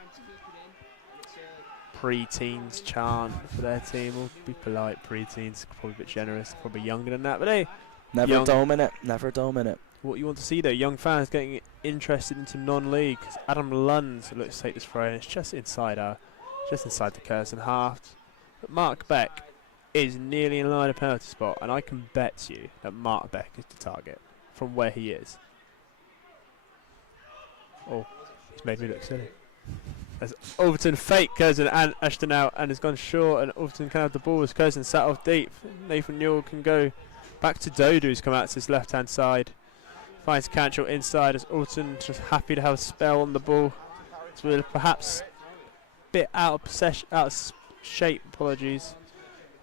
pre-teens chant for their team. We'll be polite, pre-teens, probably a bit generous, probably younger than that, but hey. Never a dull minute, never a dull minute. What you want to see though, young fans getting interested into non-league. Adam Lund looks to take this throw, and it's just inside the Curzon half. But Mark Beck is nearly in line of penalty spot, and I can bet you that Mark Beck is the target from where he is. Oh, he's made me look silly. As Alfreton fake Curzon and Ashton out, and has gone short, and Alfreton can have the ball as Curzon sat off deep. Nathan Newell can go back to Dodo, who's come out to his left-hand side. Finds Cantrell inside as Alton just happy to have a spell on the ball. So we're perhaps a bit out of shape, apologies.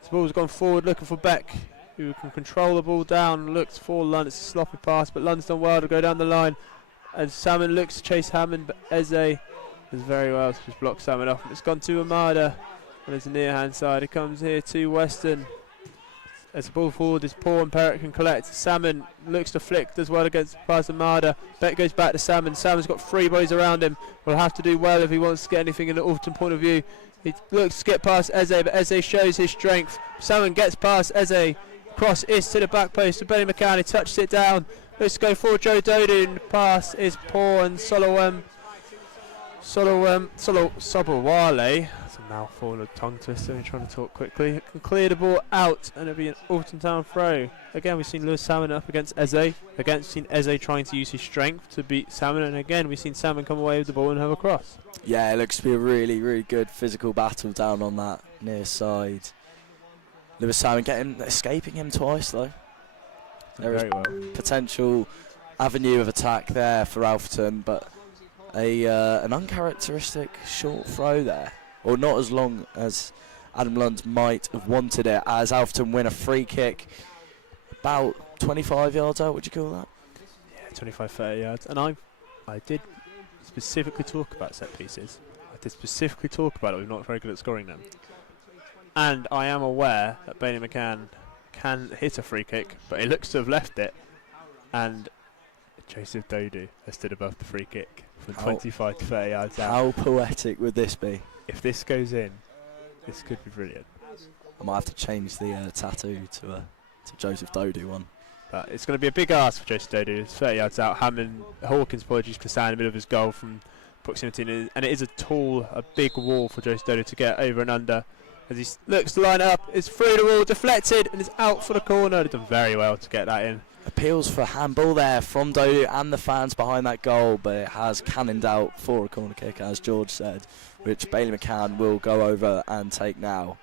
The ball's gone forward looking for Beck, who can control the ball down, looks for Lund. It's a sloppy pass, but Lund's done well to go down the line. And Salmon looks to chase Hammond, but Eze does very well to just block Salmon off. And it's gone to Armada on his near hand side. It comes here to Weston. As the ball forward is poor and Perrott can collect. Salmon looks to flick, does well against pass Armada. Beck goes back to Salmon. Salmon's got 3 boys around him. Will have to do well if he wants to get anything in the Alfreton point of view. He looks to get past Eze, but Eze shows his strength. Salmon gets past Eze. Cross is to the back post to Benny McCann. He touches it down. Let's go for Joe Dodu. The pass is poor, and Sobowale. That's a mouthful of tongue twister. I'm trying to talk quickly. It can clear the ball out, and it'll be an Alfreton Town throw. Again, we've seen Lewis Salmon up against Eze. Again, we've seen Eze trying to use his strength to beat Salmon, and again, we've seen Salmon come away with the ball and have a cross. Yeah, it looks to be a really, really good physical battle down on that near side. Lewis Salmon escaping him twice though. There is potential avenue of attack there for Alfreton, but an uncharacteristic short throw there, or not as long as Adam Lund might have wanted it, as Alfreton win a free kick about 25 yards out. Would you call that? Yeah, 25, 30 yards. And I did specifically talk about set pieces. I did specifically talk about it. We're not very good at scoring them. And I am aware that Bailey McCann can hit a free kick, but he looks to have left it. And Joseph Dodu has stood above the free kick from 25 to 30 yards out. How poetic would this be? If this goes in, This could be brilliant. I might have to change the tattoo to Joseph Dodu one. But it's going to be a big ask for Joseph Dodu. It's 30 yards out. Hawkins, apologies, can stand in the middle of his goal from proximity. And it is a big wall for Joseph Dodu to get over and under. As he looks to line up, it's through the wall, deflected, and it's out for the corner. They've done very well to get that in. Appeals for handball there from Dodu and the fans behind that goal, but it has cannoned out for a corner kick, as George said, which Bailey McCann will go over and take now.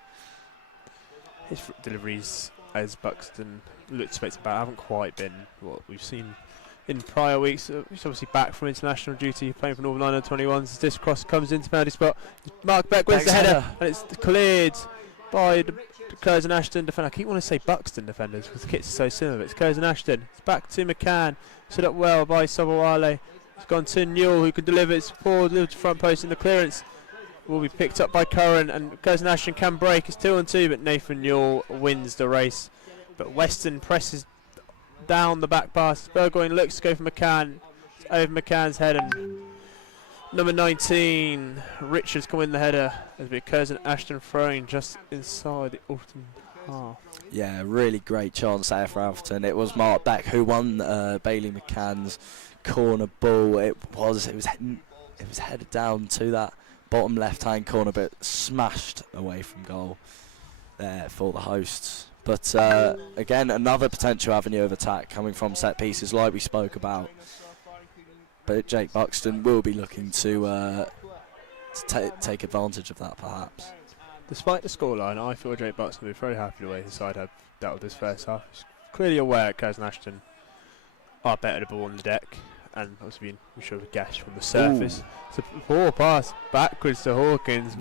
His deliveries, as Buxton looked expected about, haven't quite been what we've seen in prior weeks. He's obviously back from international duty, playing for Northern Ireland 21s. This cross comes into penalty spot. Mark Beck wins the header, and it's cleared by the Curzon Ashton defender. I keep wanting to say Buxton defenders because the kits are so similar. But it's Curzon Ashton. It's back to McCann. Set up well by Sobowale. It's gone to Newell, who can deliver. It's forward, delivered to front post, and the clearance will be picked up by Curran, and Curzon Ashton can break. It's 2-on-2, but Nathan Newell wins the race. But Weston presses down the back pass. Burgoyne looks to go for McCann. It's over McCann's head, and number 19, Richards can win the header as it occurs in Ashton throwing just inside the Alfreton half. Yeah, really great chance there for Alfreton. It was Mark Beck who won Bailey McCann's corner ball. It was headed down to that bottom left-hand corner, but smashed away from goal there for the hosts. But again, another potential avenue of attack coming from set pieces, like we spoke about. But Jake Buxton will be looking to take advantage of that, perhaps. Despite the scoreline, I feel Jake Buxton will be very happy the way his side have dealt with this first half. He's clearly aware Curzon Ashton are better the ball on the deck, and obviously we should have guessed from the surface. It's a poor pass backwards to Hawkins.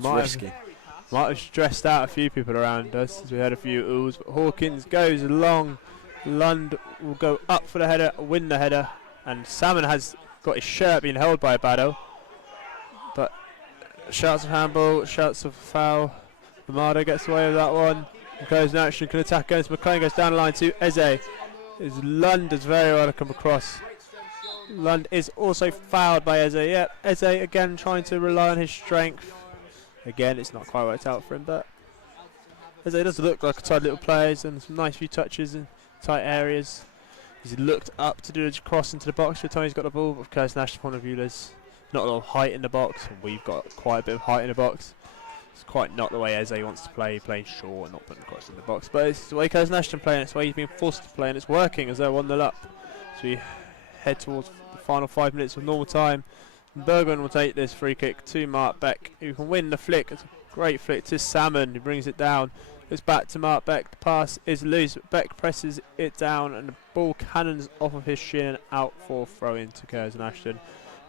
Might have stressed out a few people around us as we had a few oohs, but Hawkins goes long. Lund will go up for the header, win the header, and Salmon has got his shirt being held by Abado. But shouts of handball, shouts of foul. Amado gets away with that one. Goes in action, can attack against McLean, goes down the line to Eze. Lund does very well to come across. Lund is also fouled by Eze. Yep, Eze again trying to rely on his strength. Again, it's not quite worked out for him, but Eze does look like a tight little player and some nice few touches in tight areas. He's looked up to do a cross into the box for the time he's got the ball, but from Curzon Ashton's point of view, there's not a lot of height in the box, and we've got quite a bit of height in the box. It's quite not the way Eze wants to play, playing short and not putting across in the box, but it's the way Curzon Ashton playing, it's the way he's been forced to play, and it's working as they're 1-0 up. So we head towards the final 5 minutes of normal time. Burgoyne will take this free kick to Mark Beck, who can win the flick. It's a great flick to Salmon, who brings it down. It's back to Mark Beck. The pass is loose, but Beck presses it down, and the ball cannons off of his shin and out for throw in to Curzon Ashton.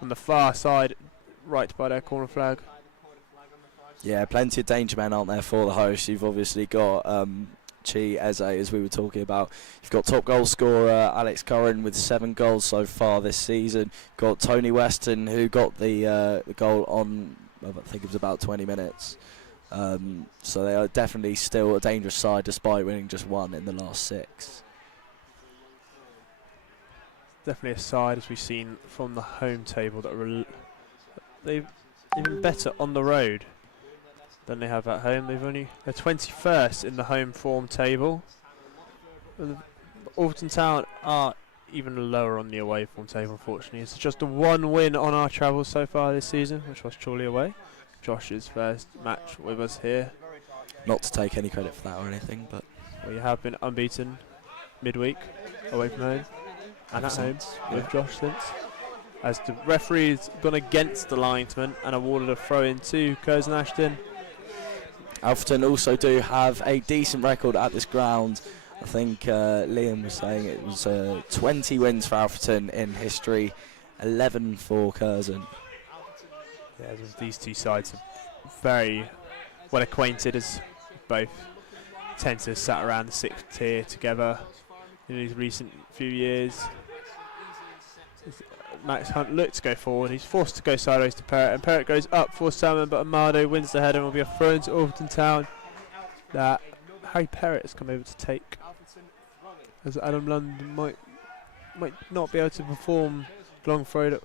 On the far side, right by their corner flag. Yeah, plenty of danger men aren't there for the host. You've obviously got Chi Eze, as we were talking about. You've got top goal scorer Alex Curran with 7 goals so far this season. Got Tony Weston, who got the goal on, I think it was about 20 minutes. So they are definitely still a dangerous side despite winning just 1 in the last 6. Definitely a side, as we've seen from the home table, that they've even better on the road than they have at home. They're 21st in the home form table. Alfreton Town are even lower on the away form table, unfortunately. It's just a 1 win on our travels so far this season, which was Chorley away. Josh's first match with us here. Not to take any credit for that or anything, but we have been unbeaten midweek away from home and at home with Josh since. As the referee's gone against the linesman and awarded a throw in to Curzon Ashton. Alfreton also do have a decent record at this ground. I think Liam was saying it was 20 wins for Alfreton in history, 11 for Curzon. Yeah, these two sides are very well acquainted, as both tend to sat around the 6th tier together in these recent few years. Max Hunt looked to go forward, he's forced to go sideways to Perrott, and Perrott goes up for Salmon, but Amado wins the header and will be a throw into Alfreton Town that Harry Perrott has come over to take, as Adam Lund might not be able to perform long throw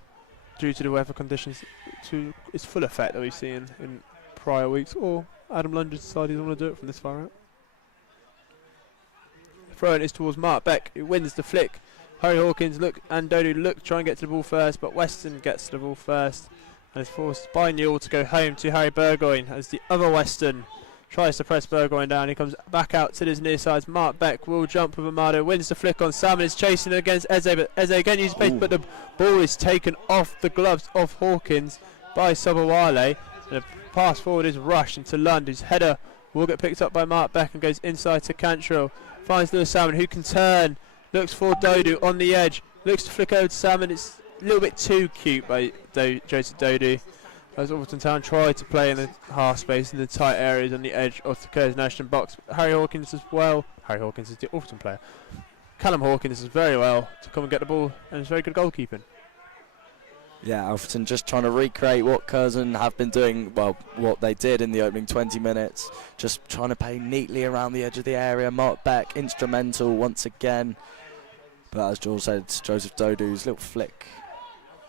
due to the weather conditions to its full effect that we've seen in prior weeks, or Adam Lund just decided he doesn't want to do it from this far out. The throw in is towards Mark Beck, who wins the flick. Harry Hawkins and Dodu look to try and get to the ball first, but Weston gets to the ball first and is forced by Newell to go home to Harry Burgoyne as the other Weston tries to press Burgoyne down. He comes back out to his near sides. Mark Beck will jump with Amado, wins the flick on Salmon, is chasing against Eze, but Eze again uses pace, but the ball is taken off the gloves of Hawkins by Sobowale, and the pass forward is rushed into Lund, whose header will get picked up by Mark Beck and goes inside to Cantrell. Finds Lewis Salmon, who can turn, looks for Dodu on the edge, looks to flick over to Salmon. It's a little bit too cute by Joseph Dodu, as Alfreton Town tried to play in the half space in the tight areas on the edge of the Curzon Ashton box. But Harry Hawkins as well. Harry Hawkins is the Alfreton player. Callum Hawkins does very well to come and get the ball, and it's very good goalkeeping. Yeah, Alfreton just trying to recreate what Curzon have been doing, well, what they did in the opening 20 minutes. Just trying to play neatly around the edge of the area. Mark Beck, instrumental once again. But as George said, Joseph Dodu's little flick,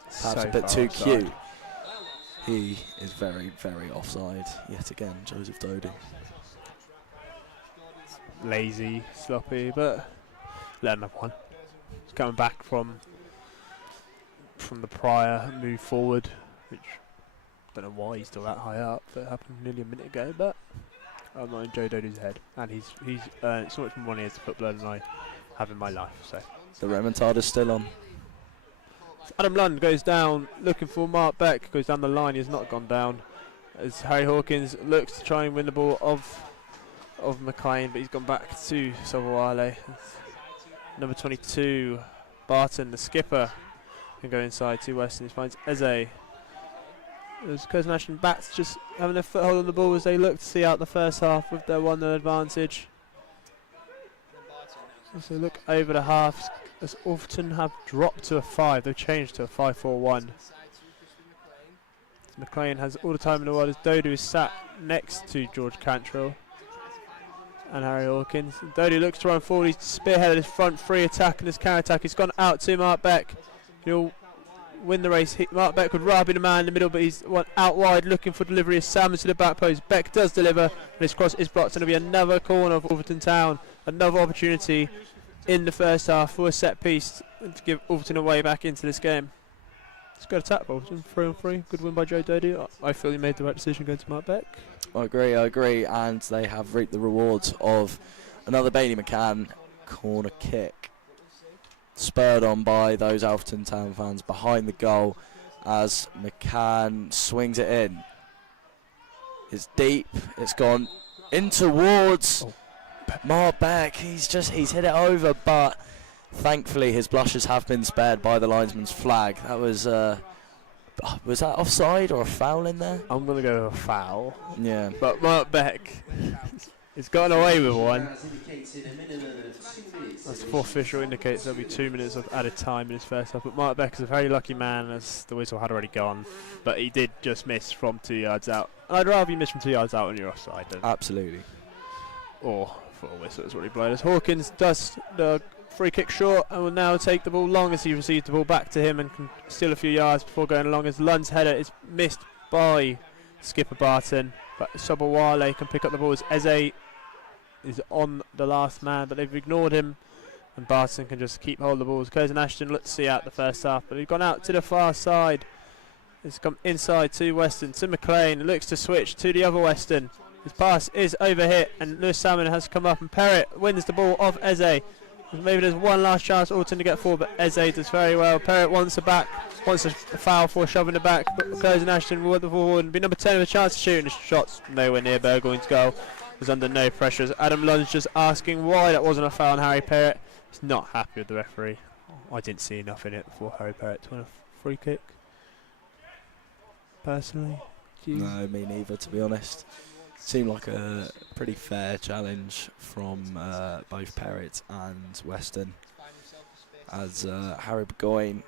perhaps So a bit too offside. cute. He is very, very offside yet again, Joseph Dodu. Lazy, sloppy, but let him have one. He's coming back from the prior move forward, which I don't know why he's still that high up. That happened nearly a minute ago, but I'm not in Joe Dodu's head, and he's earned so much more money as a footballer than I have in my life. So The remontada's still on. Adam Lund goes down, looking for Mark Beck, goes down the line. He has not gone down, as Harry Hawkins looks to try and win the ball of McLean, but he's gone back to Sobowale. Number 22, Barton, the skipper, can go inside to Weston. He finds Eze. As Curzon Ashton bats just having a foothold on the ball as they look to see out the first half with their 1-0 advantage. So look over the half, as Alfreton have dropped to a 5. They've changed to a 5-4-1. McLean has all the time in the world as Dodu is sat next to George Cantrell and Harry Hawkins. Dodu looks to run forward. He's spearheaded his front free attack and his counter attack. He's gone out to Mark Beck. He'll win the race. Mark Beck would rather be the man in the middle, but he's one out wide looking for delivery. As Salmon to the back post. Beck does deliver, and his cross is blocked. And it'll be another corner of Alfreton Town. Another opportunity in the first half for a set piece to give Alfreton a way back into this game. It's a good attack, Alfreton. 3-on-3. Good win by Joe Dodu. I feel he made the right decision going to Mark Beck. I agree, and they have reaped the rewards of another Bailey McCann corner kick, spurred on by those Alfreton Town fans behind the goal as McCann swings it in. It's deep, it's gone in towards Mark Beck. He's hit it over, but thankfully his blushes have been spared by the linesman's flag. That was that offside or a foul in there? I'm going to go with a foul. Yeah. But Mark Beck has gotten away with one. As the fourth official indicates, there'll be 2 minutes of added time in his first half. But Mark Beck is a very lucky man, as the whistle had already gone. But he did just miss from 2 yards out. And I'd rather you miss from 2 yards out when you're offside than Absolutely. or for a whistle. That's what he blown. As Hawkins does the free kick short and will now take the ball long as he receives the ball back to him and can steal a few yards before going along, as Lund's header is missed by skipper Barton, but Sobowale can pick up the ball as Eze is on the last man, but they've ignored him and Barton can just keep hold of the ball. Curzon Ashton looked to see out the first half, but he's gone out to the far side. It's come inside to Weston, to McLean, looks to switch to the other Weston. His pass is overhit and Lewis Salmon has come up and Perrott wins the ball of Eze. Maybe there's one last chance Alton to get forward, but Eze does very well. Perrott wants a foul for shoving it back, but Curzon Ashton will forward and be number 10 with a chance to shoot, and the shot's nowhere near Burgoyne's goal. Was under no pressure as Adam Lund's just asking why that wasn't a foul on Harry Perrott. He's not happy with the referee. I didn't see enough in it for Harry Perrott to win a free kick. Personally. No, me neither, to be honest. Seemed like a pretty fair challenge from both Perrott and Weston, as Harry Burgoyne.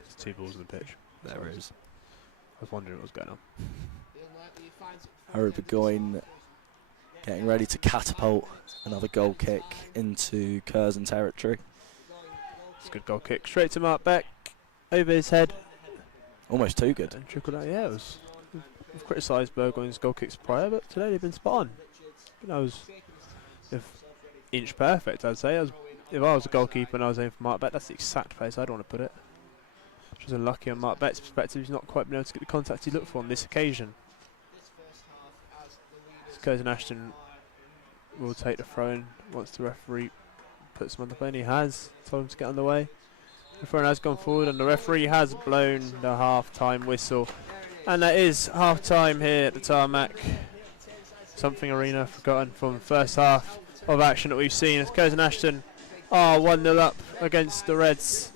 There's 2 balls on the pitch. There it is. I was wondering what was going on. Harry Burgoyne getting ready to catapult another goal kick into Curzon territory. It's a good goal kick. Straight to Mark Beck. Over his head. Almost too good. And trickled out. Yeah, it was I've criticised Burgoyne's goal kicks prior, but today they've been spot on. I was inch perfect, I'd say. If I was a goalkeeper and I was aiming for Mark Beck, that's the exact place I'd want to put it. Which was unlucky on Mark Beck's perspective. He's not quite been able to get the contact he looked for on this occasion. Curzon Ashton will take the throw in once the referee puts him on the play, and he has told him to get on the way. The throw has gone forward, and the referee has blown the half-time whistle. And that is half-time here at the Tarmac. Something Arena forgotten from the first half of action that we've seen as Curzon Ashton are 1-0 up against the Reds.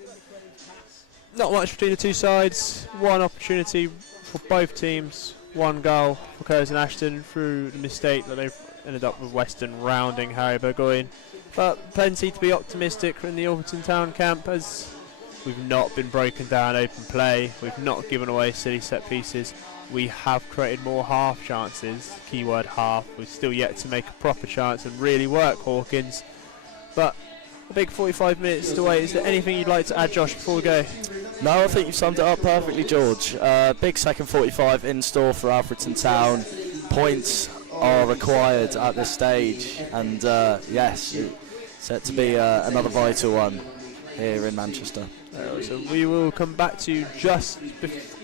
Not much between the two sides. One opportunity for both teams. One goal for Curzon Ashton through the mistake that they've ended up with Weston rounding Harry Burgoyne. But plenty to be optimistic in the Alfreton Town camp, as we've not been broken down open play. We've not given away silly set pieces. We have created more half chances, keyword half. We've still yet to make a proper chance and really work Hawkins. But a big 45 minutes to wait. Is there anything you'd like to add, Josh, before we go? No, I think you've summed it up perfectly, George. Big second 45 in store for Alfreton Town. Points are required at this stage, and yes, set to be another vital one here in Manchester. So we will come back to you just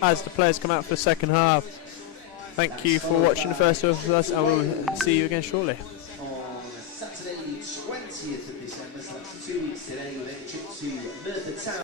as the players come out for the second half. Thank you for watching the first half with us, and we'll see you again shortly. On Saturday the 20th of December, so that's 2 weeks today, we'll then trip to Merthyr Town.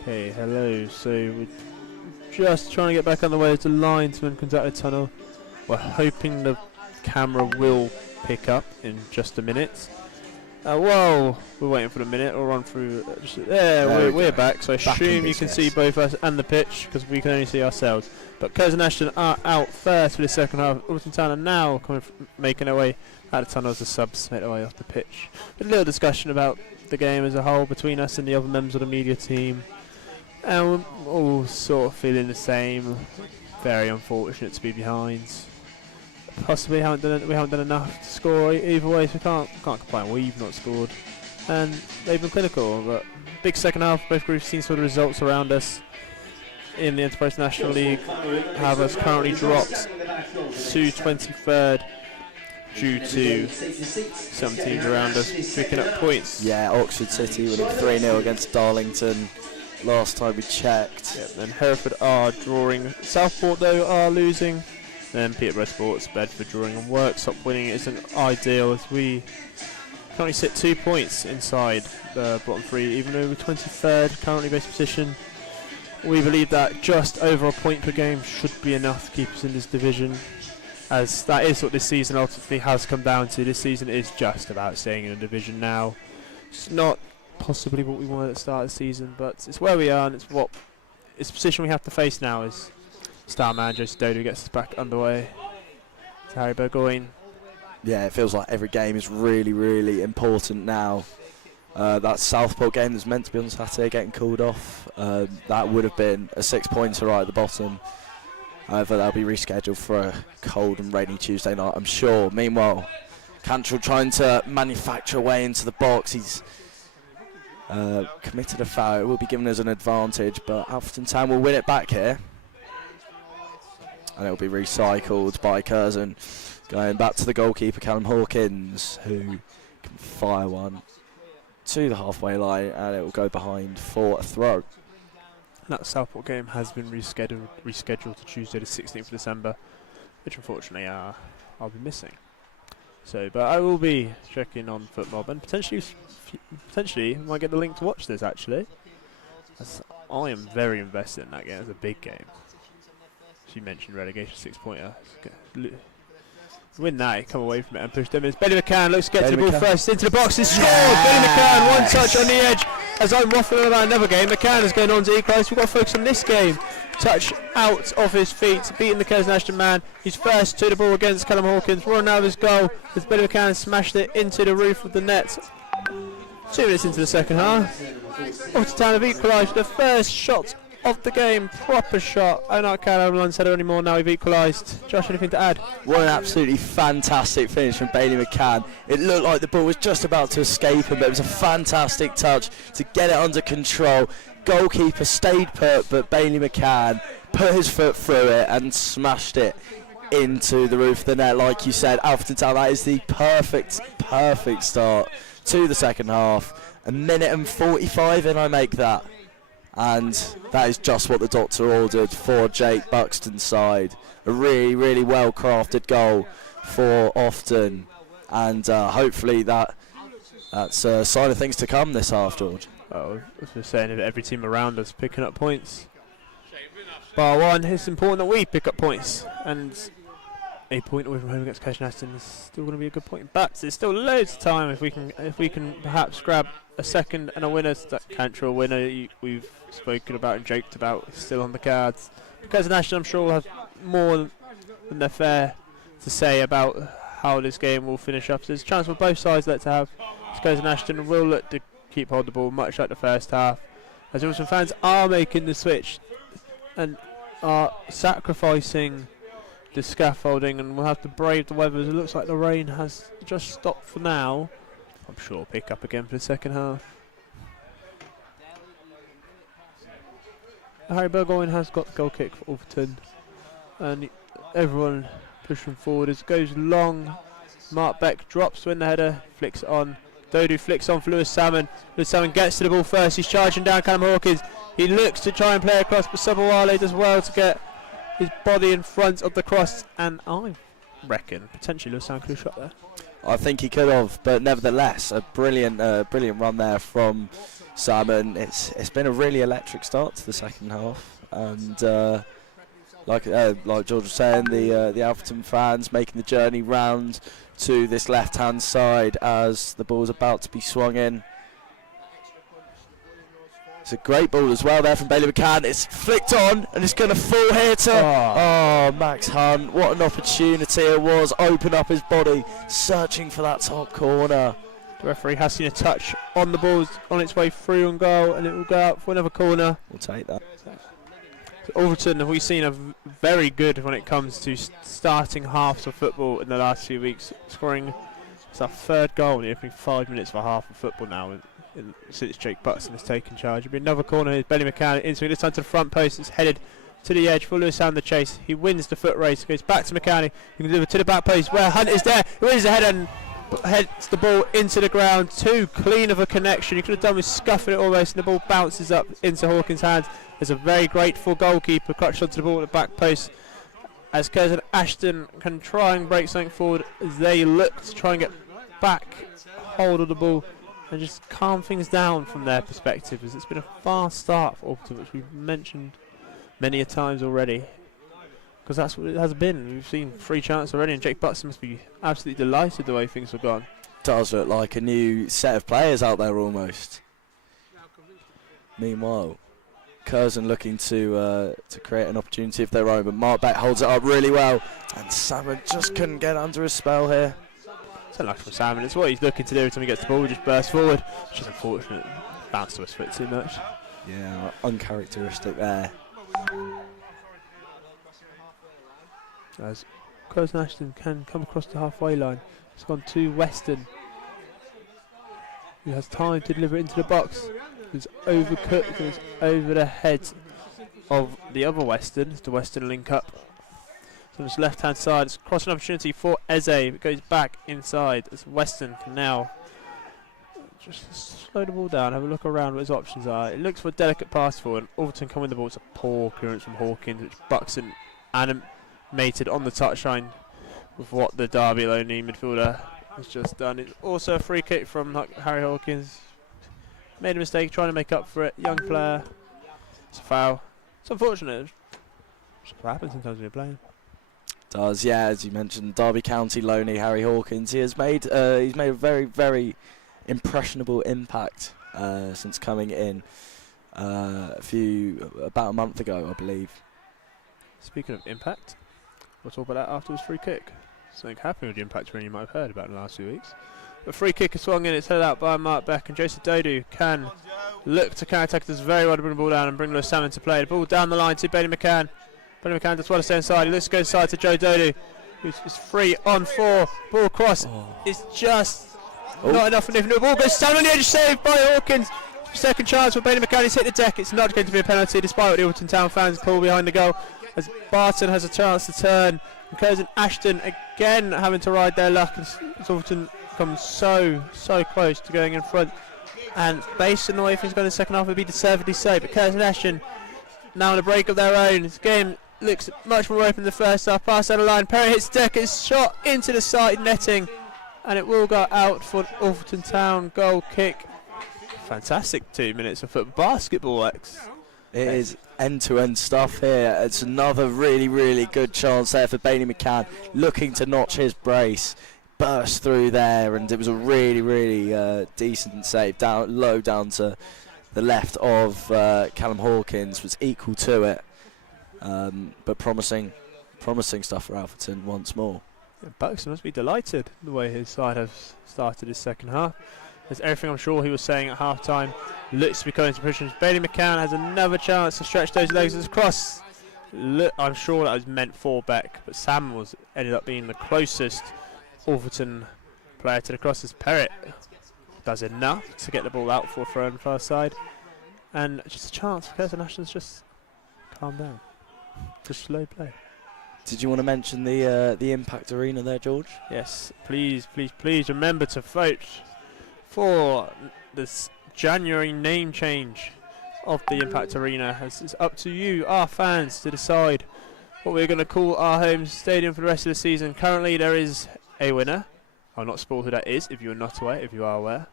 Okay, hello. So we're just trying to get back on the way as the linesman comes out of the tunnel. We're hoping the camera will pick up in just a minute. Whoa, we're waiting for a minute. We'll run through. We're back. So I assume you can see both us and the pitch because we can only see ourselves. But Curzon and Ashton are out first for the second half. Alfreton Town are now making their way out of the tunnel as the subs make their way off the pitch. A little discussion about the game as a whole between us and the other members of the media team. And we're all sort of feeling the same. Very unfortunate to be behind. Possibly we haven't done enough to score either way, so we can't complain. We've not scored, and they've been clinical. But big second half. Both groups seen sort of results around us in the Enterprise National League have us currently dropped to 23rd due to some teams around us picking up points. Yeah, Oxford City winning 3-0 against Darlington last time we checked. Yep, then Hereford are drawing. Southport though are losing. Then Peterborough Sports, Bedford drawing, and Worksop winning isn't ideal as we currently sit 2 points inside the bottom three, even though we're 23rd currently base position. We believe that just over a point per game should be enough to keep us in this division, as that is what this season ultimately has come down to. This season is just about staying in a division now. It's not possibly what we wanted at the start of the season, but it's where we are, and it's the position we have to face now. Is star manager Stodo gets us back underway. It's Harry Burgoyne. Yeah, it feels like every game is really, really important now. That Southport game that's meant to be on Saturday getting called off, that would have been a 6-pointer right at the bottom. However, that'll be rescheduled for a cold and rainy Tuesday night, I'm sure. Meanwhile, Cantrell trying to manufacture a way into the box. He's committed a foul. It will be given as an advantage, but Alfreton Town will win it back here. And it will be recycled by Curzon. Going back to the goalkeeper, Callum Hawkins, who can fire one to the halfway line, and it will go behind for a throw. That Southport game has been rescheduled to Tuesday the 16th of December, which unfortunately I'll be missing. So, but I will be checking on FootMob and potentially might get the link to watch this actually. As I am very invested in that game. It's a big game. She mentioned relegation 6-pointer. Win that, come away from it and push them in. Benny McCann looks to get to the ball first, into the box, he's scored! Yeah. Benny McCann, one touch on the edge. As I'm waffling about another game, McCann is going on to equalise. We've got to focus on this game. Touch out of his feet, beating the Curzon Ashton man. He's first to the ball against Callum Hawkins. We're on now his goal as Benny McCann smashed it into the roof of the net. 2 minutes into the second half. Alfreton Town have equalised the first shot of the game, proper shot. I don't care how Lund said it anymore. Now we've equalised. Josh, anything to add? What an absolutely fantastic finish from Bailey McCann. It looked like the ball was just about to escape him, but it was a fantastic touch to get it under control. Goalkeeper stayed put, but Bailey McCann put his foot through it and smashed it into the roof of the net. Like you said, Alfreton Town, that is the perfect start to the second half. 1:45 in, I make that. And that is just what the doctor ordered for Jake Buxton's side. A really, really well-crafted goal for Ofton. And hopefully that's a sign of things to come this half, George. Oh, as we're saying, if every team around us picking up points. Bar one, it's important that we pick up points. And a point away from home against Curzon Ashton is still going to be a good point. But there's still loads of time if we can perhaps grab a second and a winner. That Cantrell winner we've spoken about and joked about is still on the cards. Curzon Ashton, I'm sure, will have more than their fair to say about how this game will finish up. So there's a chance for both sides to have. Curzon Ashton will look to keep hold of the ball much like the first half, as Wilson fans are making the switch and are sacrificing the scaffolding, and we'll have to brave the weather as it looks like the rain has just stopped for now. I'm sure it'll pick up again for the second half. Harry Burgoyne has got the goal kick for Alfreton, and everyone pushing forward as it goes long. Mark Beck drops to win the header, flicks it on. Dodu flicks on for Lewis Salmon. Lewis Salmon gets to the ball first. He's charging down Callum Hawkins. He looks to try and play across, but Sabawale does well to get his body in front of the cross, and I reckon potentially Lewis Salmon could have shot there. I think he could have, but nevertheless, a brilliant run there from Salmon. It's been a really electric start to the second half, and like George was saying, the Alfreton fans making the journey round to this left-hand side as the ball's about to be swung in. It's a great ball as well there from Bailey McCann. It's flicked on and it's going to fall here to Max Hunt. What an opportunity it was. Open up his body, searching for that top corner. The referee has seen a touch on the ball on its way through on goal, and it will go out for another corner. We'll take that. So Alfreton, we've seen are very good when it comes to starting halves of football in the last few weeks, scoring it's our third goal in the opening 5 minutes of a half of football now. Since Jake Buxton has taken charge. It'll be another corner. Here's Bailey McCann into this time to the front post. It's headed to the edge for Lewis Ham the chase. He wins the foot race. Goes back to McCann. He can deliver to the back post where Hunt is there. He wins the header and heads the ball into the ground. Too clean of a connection. He could have done with scuffing it almost, and the ball bounces up into Hawkins' hands. There's a very grateful goalkeeper clutched onto the ball at the back post as Curzon Ashton can try and break something forward as they look to try and get back hold of the ball and just calm things down from their perspective, as it's been a fast start for Alfreton, which we've mentioned many a times already, because that's what it has been. We've seen 3 chances already, and Jake Buxton must be absolutely delighted the way things have gone. Does look like a new set of players out there almost. Meanwhile, Curzon looking to create an opportunity of their own, but Mark Beck holds it up really well, and Salmon just couldn't get under a spell here. It's unlucky for Salmon. It's what he's looking to do every time he gets the ball. He just bursts forward, which is unfortunate. Bounced to his foot too much. Yeah, uncharacteristic there. As Curzon Ashton can come across the halfway line. It's gone to Weston, who has time to deliver it into the box. It's overcooked and it's over the head of the other Weston. It's the Weston link up. On this left-hand side, it's a crossing opportunity for Eze. It goes back inside as Weston can now just slow the ball down, have a look around what his options are. It looks for a delicate pass forward, and Alfreton come with the ball. It's a poor clearance from Hawkins, which Buxton animated on the touchline with what the Derby lonely midfielder has just done. It's also a free kick from Harry Hawkins. Made a mistake trying to make up for it. Young player. It's a foul. It's unfortunate. It's what happens sometimes when you're playing. Does, yeah, as you mentioned, Derby County loanee Harry Hawkins. He's made a very, very impressionable impact since coming in about a month ago, I believe. Speaking of impact, we'll talk about that after this free kick. Something happened with the impact ring you might have heard about in the last few weeks. The free kick is swung in, it's headed out by Mark Beck, and Joseph Dodu can look to counter-attack this very well to bring the ball down and bring Lewis Salmon to play. The ball down the line to Bailey McCann. Bailey McCann does well to stay inside. He looks to go inside to Joe Dodu, who's 3 on 4. Ball cross is just not enough. And the ball goes down on the edge, saved by Hawkins. Second chance for Bailey McCann. He's hit the deck. It's not going to be a penalty, despite what the Alfreton Town fans call behind the goal, as Barton has a chance to turn. And Curzon Ashton again having to ride their luck, as Alfreton comes so close to going in front. And based on the way things go in the second half, it would be deservedly so. But Curzon Ashton now on a break of their own. This game looks much more open than the first half. Pass down the line. Perry hits deck. It's shot into the side netting, and it will go out for Alfreton Town. Goal kick. Fantastic 2 minutes of football. Basketball X. It is end-to-end stuff here. It's another really good chance there for Bailey McCann, looking to notch his brace. burst through there, and it was a really decent save, low down to the left of Callum Hawkins, was equal to it, but promising stuff for Alfreton once more. Yeah, Buxton must be delighted the way his side has started his second half. There's everything I'm sure he was saying at half time looks to be coming to fruition. Bailey McCann has another chance to stretch those legs across. Look, I'm sure that was meant for Beck, but Sam ended up being the closest Alfreton player to the cross, as Perrott does enough to get the ball out for a throw on the far side. And just a chance for Curzon. Ashton's just calm down. Just slow play. Did you want to mention the Impact Arena there, George? Yes, please remember to vote for this January name change of the Impact Arena. It's up to you, our fans, to decide what we're going to call our home stadium for the rest of the season. Currently there is a winner. I'll not spoil who that is if you're not aware. If you are aware,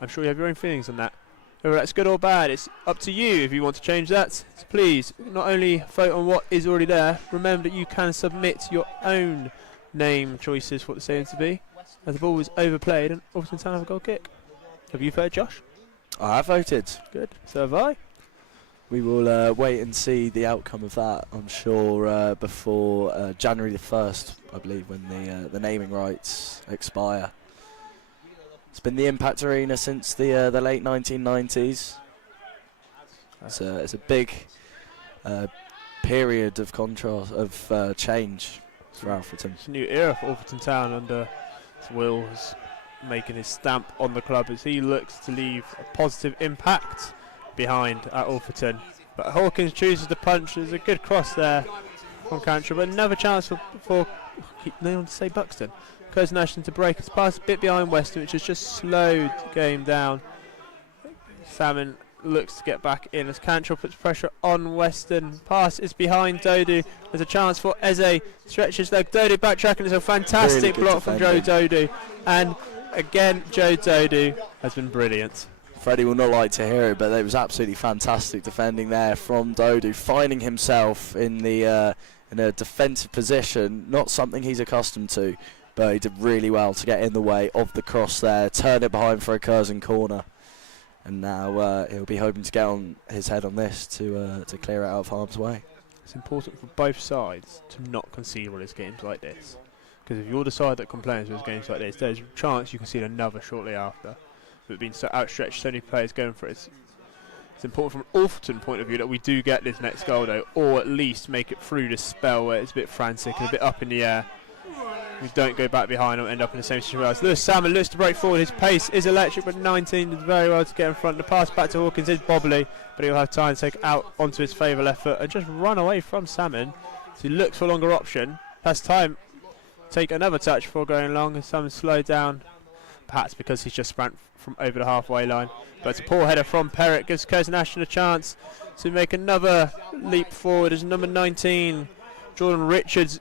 I'm sure you have your own feelings on that. Whether that's good or bad, it's up to you if you want to change that. So please, not only vote on what is already there, remember that you can submit your own name choices for the stadium to be, as the ball was overplayed and Alfreton Town have a goal kick. Have you voted, Josh? I have voted. Good. So have I. We will wait and see the outcome of that, I'm sure, before January the 1st, I believe, when the naming rights expire. It's been the Impact Arena since the late 1990s. It's a big period of contrast, of change for Alfreton. It's a new era for Alfreton Town under Will's making his stamp on the club as he looks to leave a positive impact behind at Alfreton. But Hawkins chooses to punch. There's a good cross there from Cantrell, but another chance for keep on to say Buxton. Curzon Ashton to break. It's past a bit behind Weston, which has just slowed the game down. Salmon looks to get back in as Cantrell puts pressure on Weston. Pass is behind Dodu. There's a chance for Eze. Stretches leg. Dodu backtracking. It's a fantastic really block from Joe Dodu. And again, Joe Dodu has been brilliant. Freddie will not like to hear it, but it was absolutely fantastic defending there from Dodu, finding himself in a defensive position, not something he's accustomed to, but he did really well to get in the way of the cross there, turn it behind for a Curzon corner, and now he'll be hoping to get on his head on this to clear it out of harm's way. It's important for both sides to not concede when it's games like this, because if you're the side that complains when it's games like this, there's a chance you can see another shortly after. But being so outstretched, so many players going for it. It's important from an Alfreton point of view that we do get this next goal though, or at least make it through this spell where it's a bit frantic and a bit up in the air. We don't go back behind and end up in the same situation. Lewis Salmon looks to break forward. His pace is electric, but 19 did very well to get in front. The pass back to Hawkins is bobbly, but he'll have time to take out onto his favour left foot and just run away from Salmon. So he looks for a longer option. Has time to take another touch before going long, and Salmon slowed down, perhaps because he's just sprint from over the halfway line. But it's a poor header from Perrott, gives Curzon Ashton a chance to make another leap forward as number 19, Jordan Richards,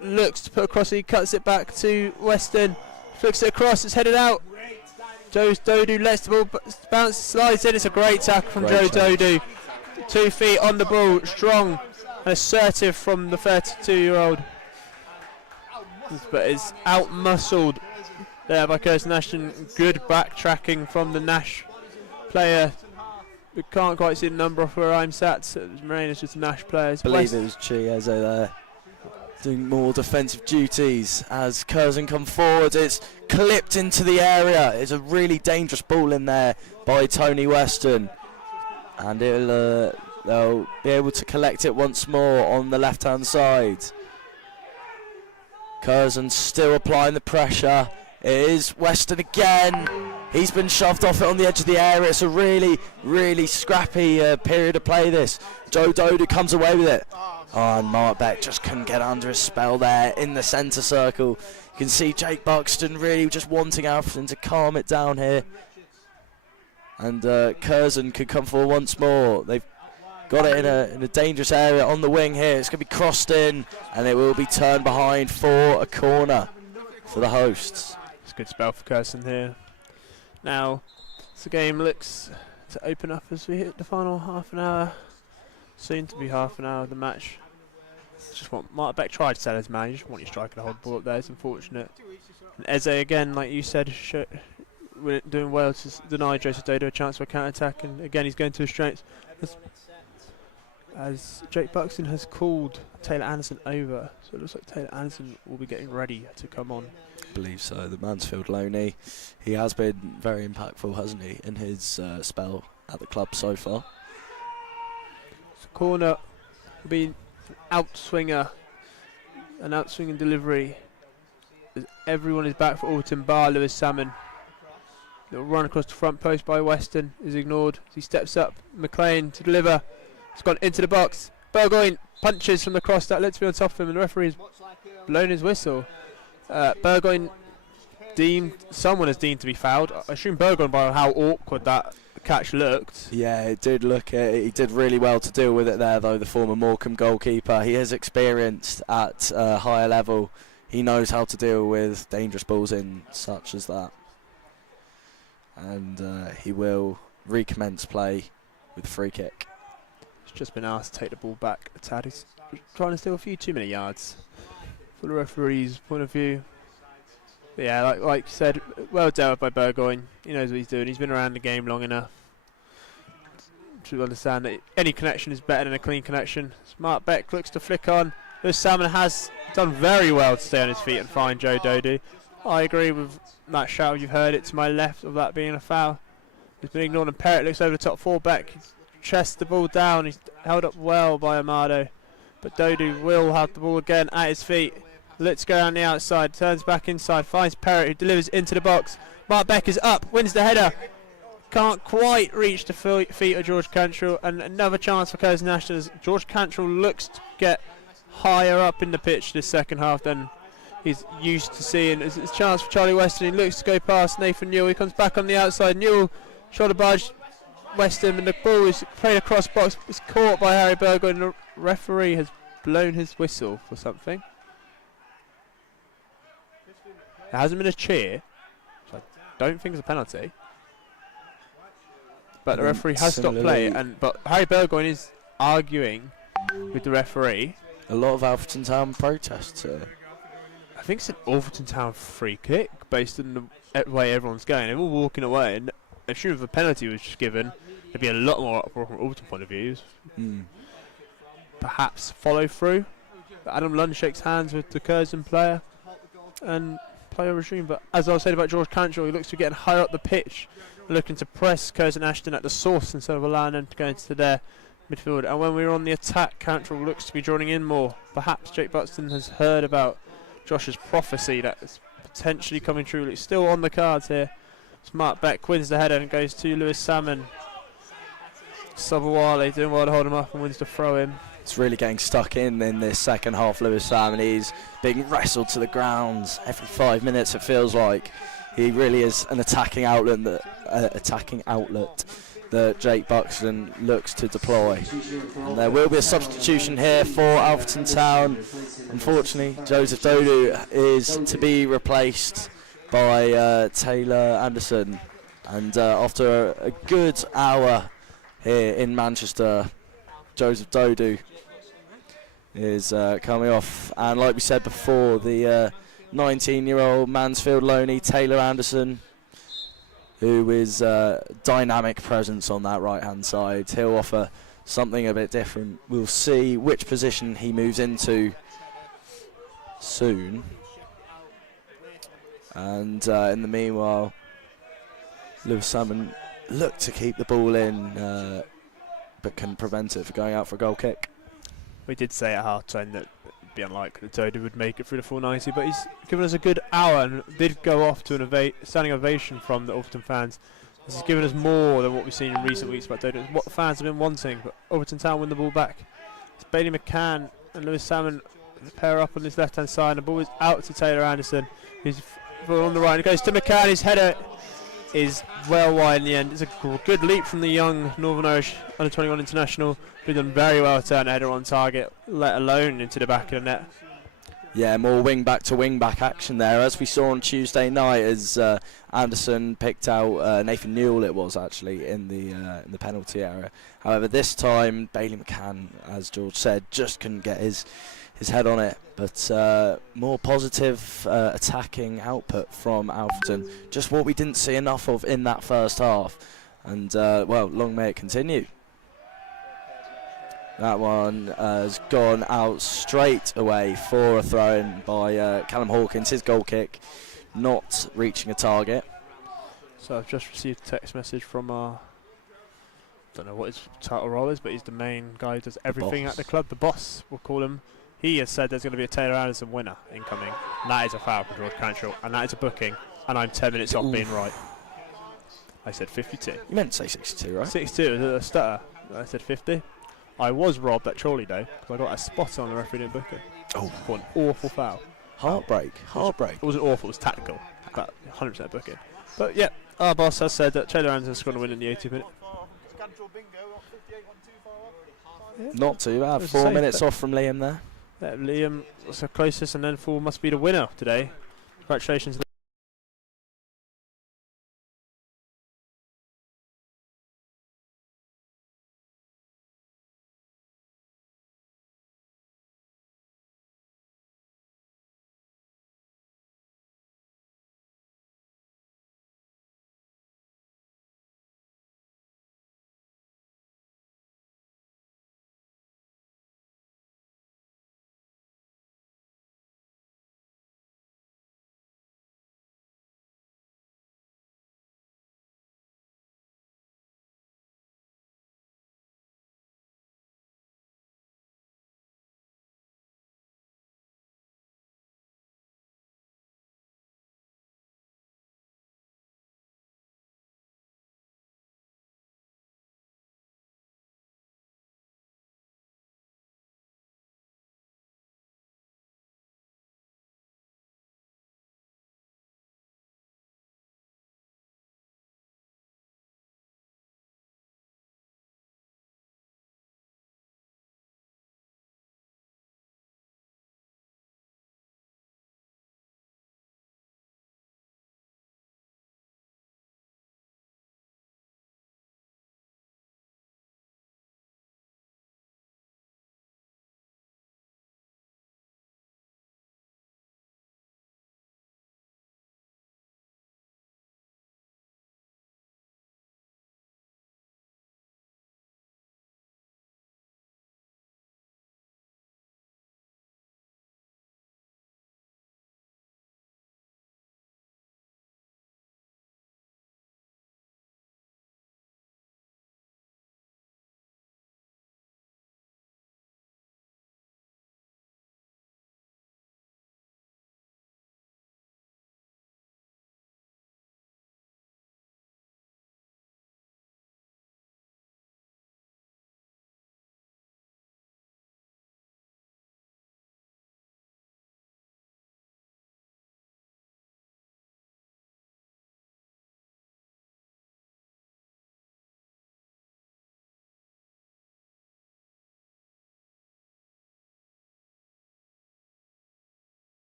looks to put across. He cuts it back to Weston, flicks it across, it's headed out. Dodu lets the ball bounce, slides in. It's a great tackle from Joe Dodu. 2 feet on the ball, strong and assertive from the 32-year-old. But it's out-muscled there by Curzon Ashton. Good backtracking from the Nash player. We can't quite see the number off where I'm sat. So Moreno's just Nash players. I believe it was Chiesa there, doing more defensive duties as Curzon come forward. It's clipped into the area. It's a really dangerous ball in there by Tony Weston, and they'll be able to collect it once more on the left-hand side. Curzon still applying the pressure. It is Weston again. He's been shoved off it on the edge of the area. It's a really scrappy period of play this. Joe Dodu comes away with it. Oh, and Mark Beck just couldn't get under his spell there in the centre circle. You can see Jake Buxton really just wanting Alfreton to calm it down here. And Curzon could come forward once more. They've got it in a dangerous area on the wing here. It's going to be crossed in, and it will be turned behind for a corner for the hosts. It's a good spell for Curzon here. Now, the game looks to open up as we hit the final half an hour. Soon to be half an hour of the match. It's just what Martin Beck tried to tell his man. You just want your striker to hold the ball up there. It's unfortunate. And Eze again, like you said, doing well to deny Joseph Dodo a chance for a counter-attack, and again he's going to his strengths. As Jake Buxton has called Taylor Anderson over, so it looks like Taylor Anderson will be getting ready to come on. I believe so. The Mansfield loanee, he has been very impactful, hasn't he, in his spell at the club so far. So corner will be an outswinging delivery. As everyone is back for Alfreton bar Lewis Salmon. Little run across the front post by Weston is ignored as he steps up. McLean to deliver. It's gone into the box. Burgoyne punches from the cross that lets me on top of him, and the referee's blown his whistle. Burgoyne someone has deemed to be fouled. I assume Burgoyne by how awkward that catch looked. Yeah, it did look. He did really well to deal with it there, though. The former Morecambe goalkeeper. He is experienced at a higher level. He knows how to deal with dangerous balls in such as that. And he will recommence play with the free kick. He's just been asked to take the ball back a tad. He's trying to steal a few too many yards for the referee's point of view. But yeah, like you said, well dealt with by Burgoyne. He knows what he's doing. He's been around the game long enough to understand that any connection is better than a clean connection. Smart Beck looks to flick on. Lewis Salmon has done very well to stay on his feet and find Joe Dodu. I agree with that shout. You've heard it to my left of that being a foul. He's been ignored, and Perrott looks over the top for Beck. He's chests the ball down. He's held up well by Amado, but Dodu will have the ball again at his feet. Let's go around the outside, turns back inside, finds Perrott, who delivers into the box. Mark Beck is up, wins the header. Can't quite reach the feet of George Cantrell, and another chance for Curzon Ashton as George Cantrell looks to get higher up in the pitch this second half than he's used to seeing. It's a chance for Charlie Weston. He looks to go past Nathan Newell. He comes back on the outside. Newell shoulder barge Weston, and the ball is played across box. It's caught by Harry Burgoyne, and the referee has blown his whistle for something. There hasn't been a cheer, so I don't think it's a penalty. But the referee has stopped play, but Harry Burgoyne is arguing with the referee. A lot of Alfreton Town protests here. I think it's an Alfreton Town free kick based on the way everyone's going. They're all walking away, and I'm sure if a penalty was just given, there'd be a lot more uproar from Alfreton point of view. Perhaps follow through. But Adam Lund shakes hands with the Curzon player and player resume. But as I was saying about George Cantrell, he looks to be getting higher up the pitch, looking to press Curzon Ashton at the source instead of allowing them to go into their midfield. And when we're on the attack, Cantrell looks to be joining in more. Perhaps Jake Buxton has heard about Josh's prophecy that is potentially coming true. It's still on the cards here. Smart Beck wins the header and goes to Lewis Salmon. Sabawale doing well to hold him up and wins the throw in. It's really getting stuck in this second half. Lewis Salmon, he's being wrestled to the ground every 5 minutes, it feels like. He really is an attacking outlet that Jake Buxton looks to deploy. And there will be a substitution here for Alfreton Town. Unfortunately, Joseph Dodu is to be replaced by Taylor Anderson. And after a good hour here in Manchester, Joseph Dodu is coming off. And like we said before, the 19-year-old Mansfield loanee Taylor Anderson, who is a dynamic presence on that right-hand side. He'll offer something a bit different. We'll see which position he moves into soon. And in the meanwhile, Lewis Salmon look to keep the ball in, but can prevent it from going out for a goal kick. We did say at half-time that it'd be unlikely that Dodu would make it through the full 90, but he's given us a good hour and did go off to an standing ovation from the Alfreton fans. This has given us more than what we've seen in recent weeks about Dodu. It's what the fans have been wanting, but Alfreton Town win the ball back. It's Bailey McCann and Lewis Salmon pair up on this left-hand side, and the ball is out to Taylor Anderson, who's on the right. It goes to McCann. His header is well wide in the end. It's a good leap from the young Northern Irish under-21 international. He's done very well to turn the header on target, let alone into the back of the net. Yeah, more wing-back to wing-back action there, as we saw on Tuesday night, as Anderson picked out Nathan Newell, it was actually, in the penalty area. However, this time, Bailey McCann, as George said, just couldn't get his his head on it. But more positive attacking output from Alfreton. Just what we didn't see enough of in that first half. And, well, long may it continue. That one has gone out straight away for a throw-in by Callum Hawkins. His goal kick not reaching a target. So I've just received a text message from our, don't know what his title role is, but he's the main guy who does everything at the club. The boss, we'll call him. He has said there's going to be a Taylor Anderson winner incoming. And that is a foul from George Cantrell, and that is a booking. And I'm 10 minutes off being right. I said 52. You meant to say 62, right? 62 is a stutter. I said 50. I was robbed at Chorley though, because I got a spot on the referee didn't book it. Oh, For an awful foul. heartbreak. It wasn't awful, it was tactical. But 100% booking. But yeah, our boss has said that Taylor Anderson's going to win in the 80th minute. Not too bad. It 4 was minutes safe. off from Liam there. Yeah, Liam was the closest, and then 4 must be the winner today. Congratulations.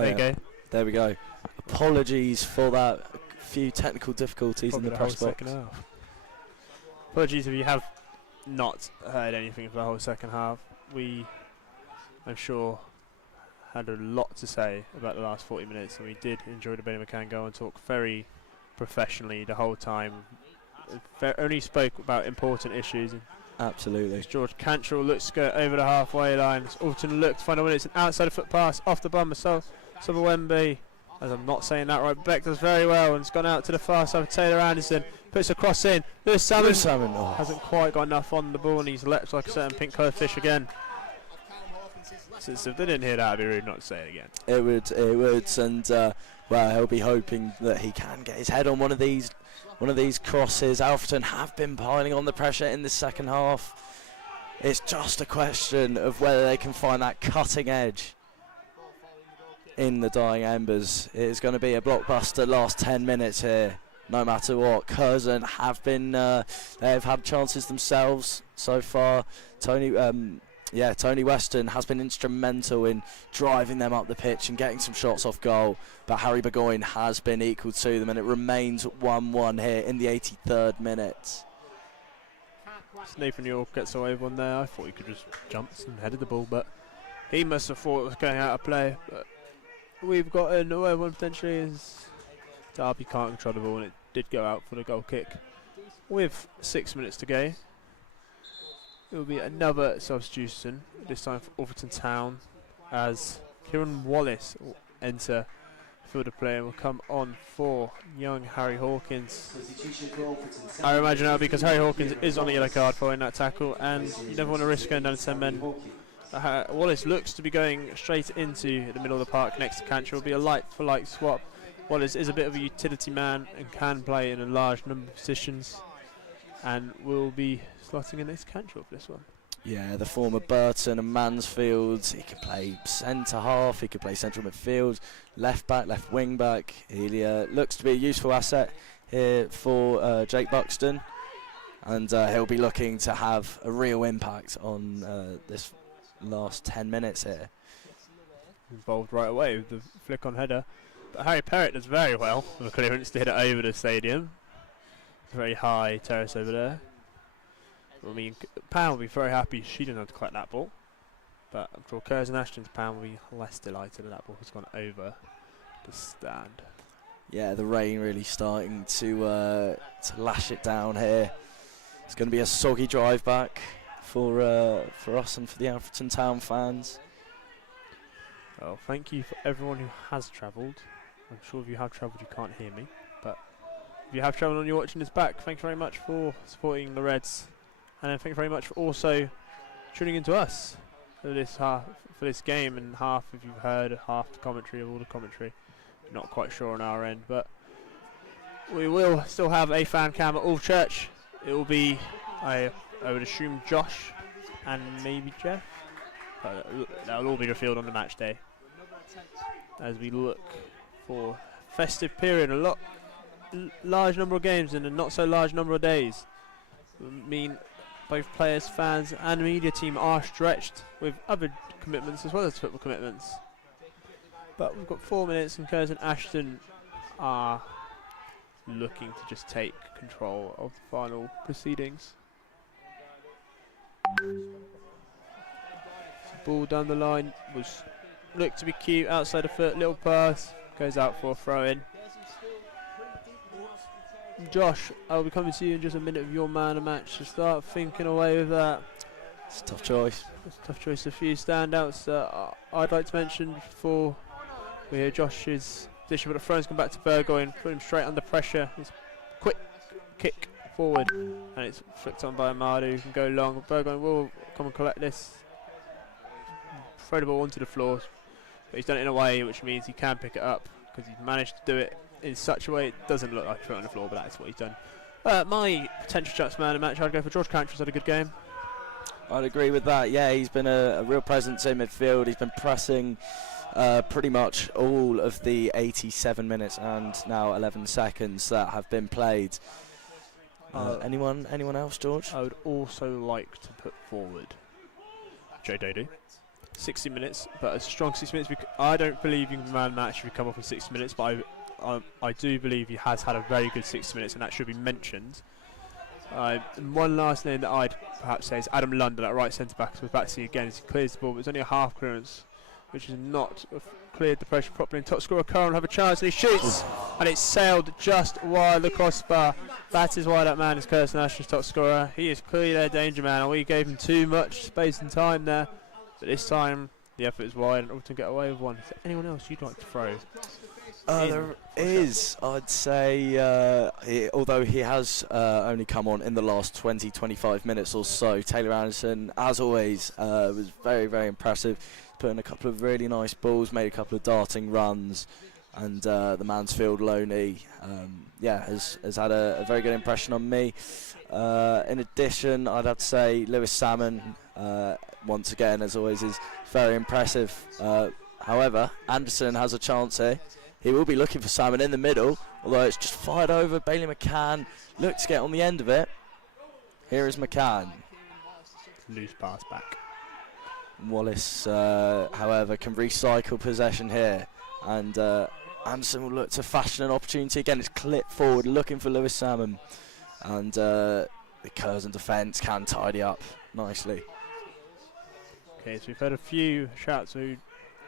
There you go. There we go. Apologies for that. A few technical difficulties Probably in the whole press second box. half. Apologies if you have not heard anything for the whole second half. We, I'm sure, had a lot to say about the last 40 minutes, and we did enjoy the Billy McCann go and talk very professionally the whole time. Only spoke about important issues. Absolutely. George Cantrell looks to go over the halfway line. Alfreton looks to find a winner. It's an outside of foot pass off the bum of Wemby. As I'm not saying that right, Beck does very well and it's gone out to the far side of Taylor Anderson. Puts a cross in. Lewis Salmon hasn't quite got enough on the ball and he's leapt like a certain pink coloured fish again. So if they didn't hear that, it'd be rude not to say it again. It would, and well, he'll be hoping that he can get his head on one of these crosses. Alfreton have been piling on the pressure in the second half. It's just a question of whether they can find that cutting edge in the dying embers. It is going to be a blockbuster last 10 minutes here, no matter what. Curzon have been, they've had chances themselves so far. Tony Weston has been instrumental in driving them up the pitch and getting some shots off goal, but Harry Burgoyne has been equal to them, and it remains 1-1 here in the 83rd minute. Nathan York gets away with one there. I thought he could just jump and headed the ball, but he must have thought it was going out of play. But we've got an away one potentially as Derby can't control the ball, and it did go out for the goal kick. With 6 minutes to go, it will be another substitution, this time for Alfreton Town, as Kieran Wallace will enter field of play and will come on for young Harry Hawkins. I imagine that because Harry Hawkins is on a yellow card following that tackle, and you never want to risk going down to 10 men. Wallace looks to be going straight into the middle of the park next to Cantrell. Will be a like-for-like swap. Wallace is a bit of a utility man and can play in a large number of positions, and will be slotting in next to Cantrell for this one. Yeah, the former Burton and Mansfield. He could play centre half, he could play central midfield, left back, left wing back. He looks to be a useful asset here for Jake Buxton, and he'll be looking to have a real impact on this last 10 minutes here. Involved right away with the flick on header, but Harry Perrott does very well with a clearance to hit it over the stadium. Very high terrace over there. I mean, Pam will be very happy she didn't have to collect that ball, but I'm sure Curzon Ashton's Pam will be less delighted that that ball has gone over the stand. Yeah, the rain really starting to lash it down here. It's going to be a soggy drive back for us and for the Alfreton Town fans. Well, thank you for everyone who has travelled. I'm sure if you have travelled you can't hear me, but if you have travelled and you're watching this back, thank you very much for supporting the Reds. And thank you very much for also tuning into us for this game, and half, if you've heard half the commentary of all the commentary, not quite sure on our end, but we will still have a fan cam at All Church. It will be, I would assume, Josh and maybe Jeff. But that will all be revealed on the match day as we look for festive period. A large number of games in a not so large number of days. I mean, both players, fans and the media team are stretched with other commitments as well as football commitments. But we've got 4 minutes and Curzon Ashton are looking to just take control of the final proceedings. Ball down the line was looked to be cute, outside the foot, little pass, goes out for a throw in. Josh, I'll be coming to you in just a minute of your man of match to start thinking away with that. It's a tough choice. It's a tough choice. A few standouts I'd like to mention before we hear Josh's position, but the throws come back to Burgoyne, put him straight under pressure. It's a quick kick forward, and it's flicked on by Amadu, who can go long. Burgoyne will come and collect this. Throw the ball onto the floor, but he's done it in a way which means he can pick it up, because he's managed to do it in such a way it doesn't look like a throw on the floor, but that's what he's done. My potential Chucks man of the match, I'd go for George Cantrell's had a good game. I'd agree with that. Yeah, he's been a real presence in midfield. He's been pressing pretty much all of the 87 minutes and now 11 seconds that have been played. Anyone else, George? I would also like to put forward Joe Dodu. 60 minutes, but a strong 60 minutes. I don't believe you can man match if you come up with 60 minutes, but I do believe he has had a very good 60 minutes, and that should be mentioned. And one last name that I'd perhaps say is Adam London at right centre back. So we're back to see again as he clears the ball, but it's only a half clearance, which is not cleared the pressure properly. And top scorer Curzon will have a chance, and he shoots, and it's sailed just wide the crossbar. That is why that man is Curzon Ashton's top scorer. He is clearly their danger man, and we gave him too much space and time there. But this time the effort is wide, and Alfreton get away with one. Is there anyone else you'd like to throw? There is, I'd say, although he has only come on in the last 20-25 minutes or so, Taylor Anderson, as always, was very, very impressive. Put in a couple of really nice balls, made a couple of darting runs, and the Mansfield loanee, has had a very good impression on me. In addition, I'd have to say Lewis Salmon, once again, as always, is very impressive. However, Anderson has a chance here. He will be looking for Salmon in the middle, although it's just fired over. Bailey McCann looked to get on the end of it. Here is McCann. Loose pass back. Wallace, however, can recycle possession here, and Anderson will look to fashion an opportunity. Again, it's clipped forward, looking for Lewis Salmon, and the Curzon defence can tidy up nicely. Okay, so we've had a few shouts who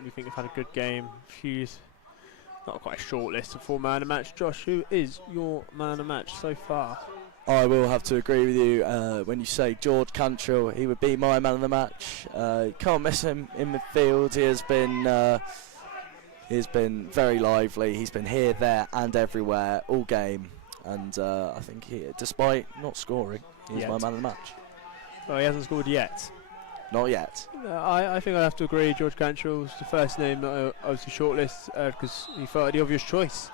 we think have had a good game. Not quite a short list of 4 man of the match. Josh, who is your man of the match so far? I will have to agree with you when you say George Cantrell. He would be my man of the match. Can't miss him in midfield. He has been very lively. He's been here, there, and everywhere all game. And I think despite not scoring, he's my man of the match. Well, he hasn't scored yet. Not yet. I think I'd have to agree. George Cantrell was the first name that I was to shortlist because he felt like the obvious choice.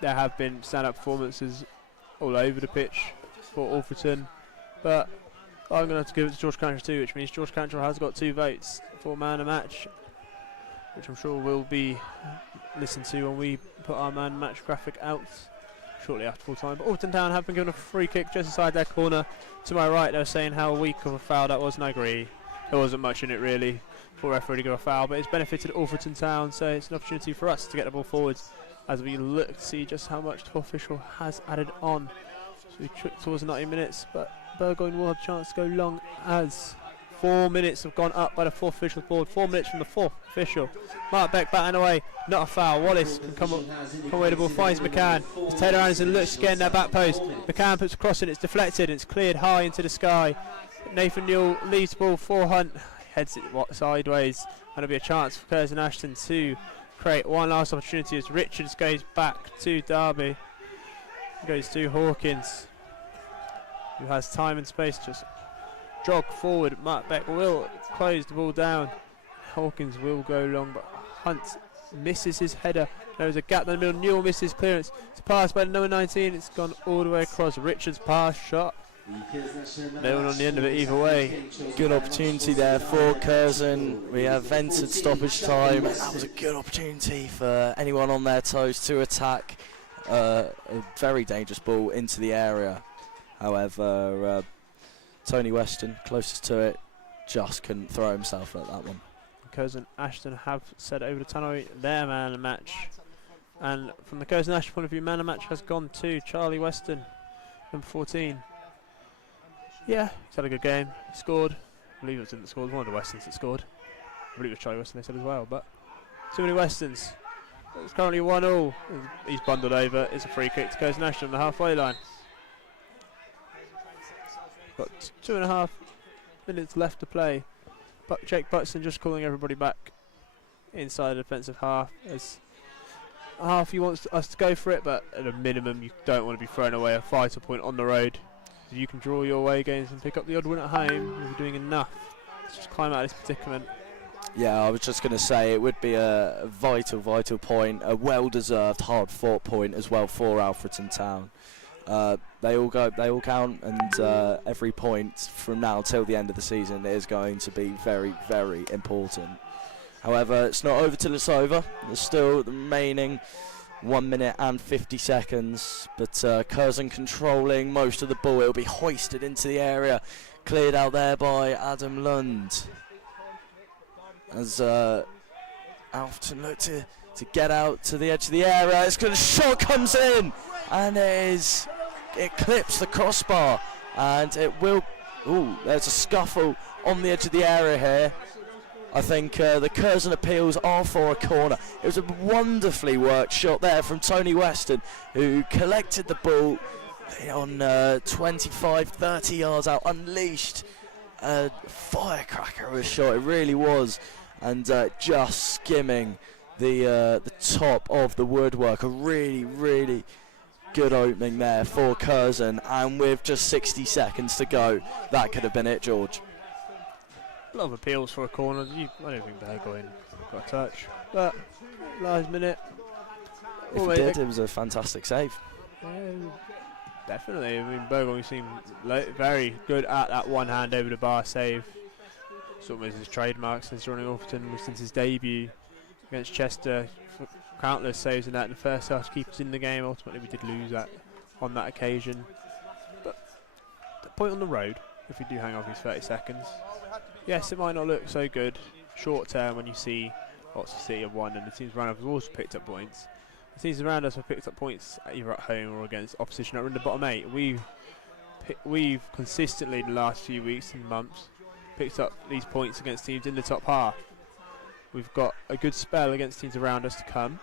There have been stand-up performances all over the pitch for Alfreton, but I'm going to have to give it to George Cantrell too, which means George Cantrell has got 2 votes for man of the match, which I'm sure will be listened to when we put our man of the match graphic out shortly after full time. But Alfreton Town have been given a free kick just inside their corner. To my right, they were saying how weak of a foul that was, and I agree. There wasn't much in it really for a referee to give a foul, but it's benefited Alfreton Town, so it's an opportunity for us to get the ball forwards as we look to see just how much the official has added on. So we trick towards 90 minutes, but Burgoyne will have a chance to go long as 4 minutes have gone up by the 4th official board. 4 minutes from the 4th official. Mark Beck batting away, not a foul. Wallace can come away the ball, finds McCann. As Taylor Anderson looks again in their back post. McCann puts a cross in, it's deflected, it's cleared high into the sky. Nathan Newell leaves the ball for Hunt, heads it sideways, and there'll be a chance for Curzon Ashton to create one last opportunity as Richards goes back to Derby. Goes to Hawkins, who has time and space to just jog forward. Mark Beck will close the ball down. Hawkins will go long, but Hunt misses his header. There is a gap in the middle. Newell misses clearance. It's passed by the number 19. It's gone all the way across. Richards pass shot. No one on the end of it either way. Good opportunity there for Curzon. We have entered stoppage time. That was a good opportunity for anyone on their toes to attack a very dangerous ball into the area. However, Tony Weston, closest to it, just couldn't throw himself at that one. Curzon Ashton have said over the tannoy their man of the match. And from the Curzon Ashton point of view, man of the match has gone to Charlie Weston, number 14. Yeah, he's had a good game. He scored. I believe it was him that scored. One of the Westons that scored. I believe it was Charlie Weston they said as well. But too many Westons. It's currently 1-1. He's bundled over. It's a free kick to Curzon Ashton on the halfway line. Got 2.5 minutes left to play. But Jake Butson just calling everybody back inside the defensive half. As half he wants us to go for it, but at a minimum you don't want to be throwing away a vital point on the road. If you can draw your away games and pick up the odd win at home, you'll be doing enough to just climb out of this predicament. Yeah, I was just going to say it would be a vital point, a well-deserved, hard-fought point as well for Alfreton Town. They all count, and every point from now till the end of the season is going to be very, very important. However, it's not over till it's over. There's still the remaining 1 minute and 50 seconds, but Curzon controlling most of the ball. It'll be hoisted into the area, cleared out there by Adam Lund. as Alfreton look to get out to the edge of the area. It's good. A shot comes in, and it clips the crossbar, and it will. Ooh, there's a scuffle on the edge of the area here. I think the Curzon appeals are for a corner. It was a wonderfully worked shot there from Tony Weston, who collected the ball on 25, 30 yards out, unleashed a firecracker of a shot. It really was, and just skimming the top of the woodwork. A really, really good opening there for Curzon, and with just 60 seconds to go, that could have been it, George. A lot of appeals for a corner. I don't think Burgoyne got a touch, but last minute. If he did, it was a fantastic save. Definitely. I mean, Burgoyne seemed very good at that one hand over the bar save. It's almost his trademark since running Alfreton, since his debut against Chester. Countless saves in that in the first half to keep us in the game. Ultimately, we did lose that on that occasion. But the point on the road, if we do hang off these 30 seconds, yes, it might not look so good short term when you see Oxford City have won and the teams around us have also picked up points. The teams around us have picked up points either at home or against opposition that are in the bottom 8. We've consistently in the last few weeks and months picked up these points against teams in the top half. We've got a good spell against teams around us to come.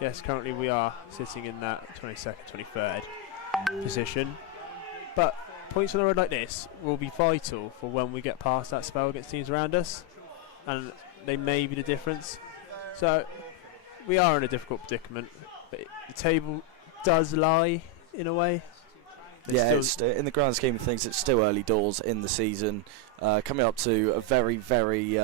Yes, currently we are sitting in that 22nd, 23rd position, but points on the road like this will be vital for when we get past that spell against teams around us, and they may be the difference. So we are in a difficult predicament, but the table does lie in a way. It's in the grand scheme of things, it's still early doors in the season, coming up to a very, very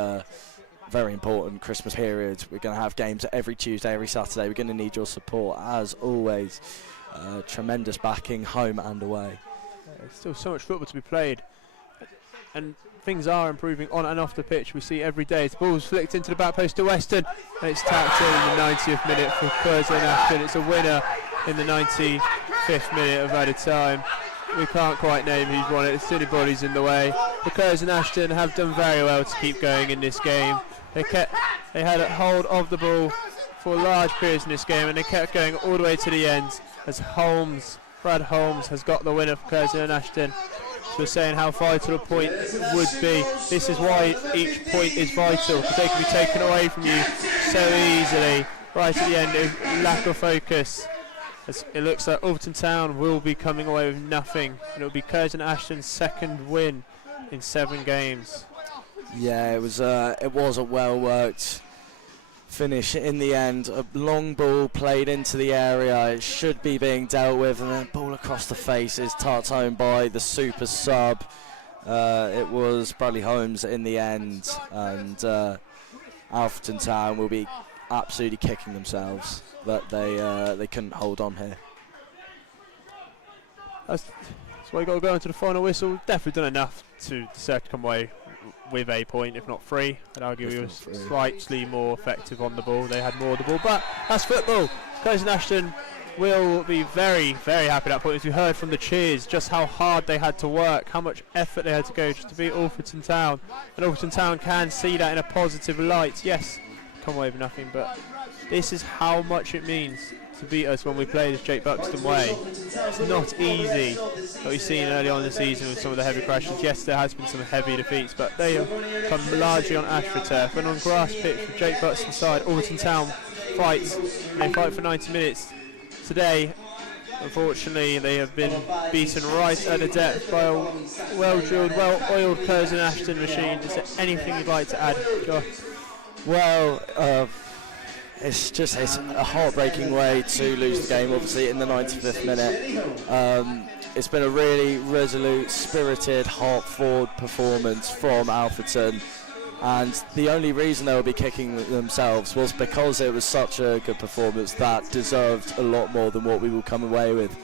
very important Christmas period. We're going to have games every Tuesday, every Saturday. We're going to need your support as always. Tremendous backing home and away. There's still so much football to be played, and things are improving on and off the pitch. We see every day. The ball's flicked into the back post to Weston, and it's tapped in the 90th minute for Curzon Ashton. It's a winner in the 95th minute of added time. We can't quite name who's won it. It's anybody's in the way. The Curzon Ashton have done very well to keep going in this game. They had a hold of the ball for large periods in this game, and they kept going all the way to the end as Brad Holmes has got the winner for Curzon and Ashton. So we're saying how vital a point would be. This is why each point is vital, because they can be taken away from you so easily right at the end of lack of focus. As it looks like Alfreton Town will be coming away with nothing, and it will be Curzon Ashton's second win in 7 games. Yeah, it was a well-worked finish in the end. A long ball played into the area. It should be being dealt with, and then ball across the face is tucked home by the super sub. It was Bradley Holmes in the end, and Alfreton Town will be absolutely kicking themselves that they couldn't hold on here. That's why you got to go into the final whistle. Definitely done enough to deserve to come away with a point, if not 3. I'd argue we were slightly more effective on the ball. They had more of the ball, but that's football. Curzon Ashton will be very, very happy at that point, as we heard from the cheers just how hard they had to work, how much effort they had to go just to beat Alfreton Town. And Alfreton Town can see that in a positive light. Yes, come away with nothing, but this is how much it means to beat us when we play this Jake Buxton way. It's not easy, what we've seen early on in the season with some of the heavy crashes. Yes, there has been some heavy defeats, but they have come largely on AstroTurf. And on grass pitch with Jake Buxton's side, Alfreton Town fights, and they fight for 90 minutes. Today, unfortunately, they have been beaten right at the depth by a well-drilled, well-oiled Curzon Ashton machine. Is there anything you'd like to add, Josh? Well, it's a heartbreaking way to lose the game, obviously, in the 95th minute. It's been a really resolute, spirited, heart-forward performance from Alfreton, and the only reason they will be kicking themselves was because it was such a good performance that deserved a lot more than what we will come away with.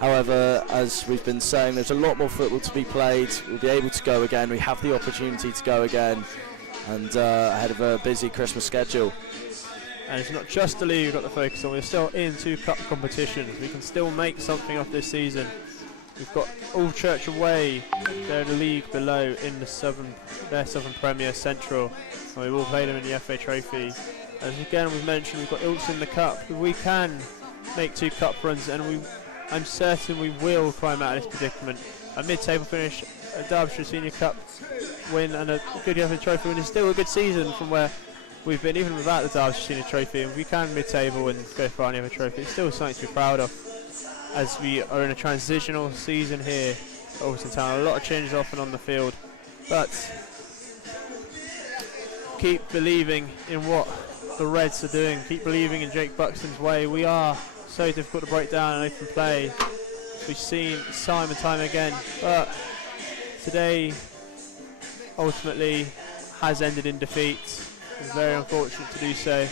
However, as we've been saying, there's a lot more football to be played. We'll be able to go again. We have the opportunity to go again, and ahead of a busy Christmas schedule. And it's not just the league we've got to focus on. We're still in 2 cup competitions. We can still make something of this season. We've got All Church away. They're in the league below in the their Southern Premier Central. And we will play them in the FA Trophy. As again we've mentioned, we've got Ilks in the cup. We can make 2 cup runs, and I'm certain we will climb out of this predicament. A mid-table finish, a Derbyshire Senior Cup win, and a good FA Trophy win is still a good season from where we've been, even without the Derbyshire Senior Trophy. And we can mid-table and go for any other trophy. It's still something to be proud of, as we are in a transitional season here at Alfreton Town. A lot of changes off and on the field, but keep believing in what the Reds are doing. Keep believing in Jake Buxton's way. We are so difficult to break down in open play, as we've seen time and time again, but today ultimately has ended in defeat. It's very unfortunate to do so.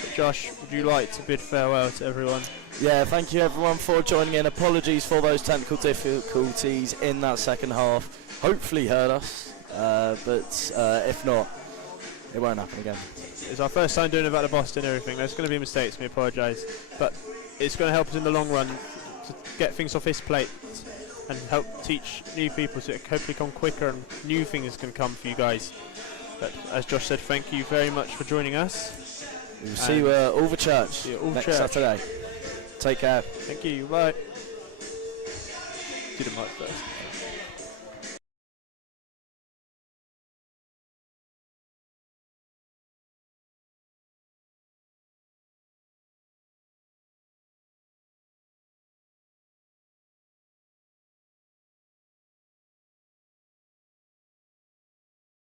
But Josh, would you like to bid farewell to everyone? Yeah, thank you everyone for joining in. Apologies for those technical difficulties in that second half. Hopefully heard us, but if not, it won't happen again. It's our first time doing About the Boston and everything. There's going to be mistakes, we apologise, but it's going to help us in the long run to get things off his plate and help teach new people to hopefully come quicker, and new things can come for you guys. But as Josh said, thank you very much for joining us. We'll see you all the church next church. Saturday. Take care. Thank you, bye. Do the mic first.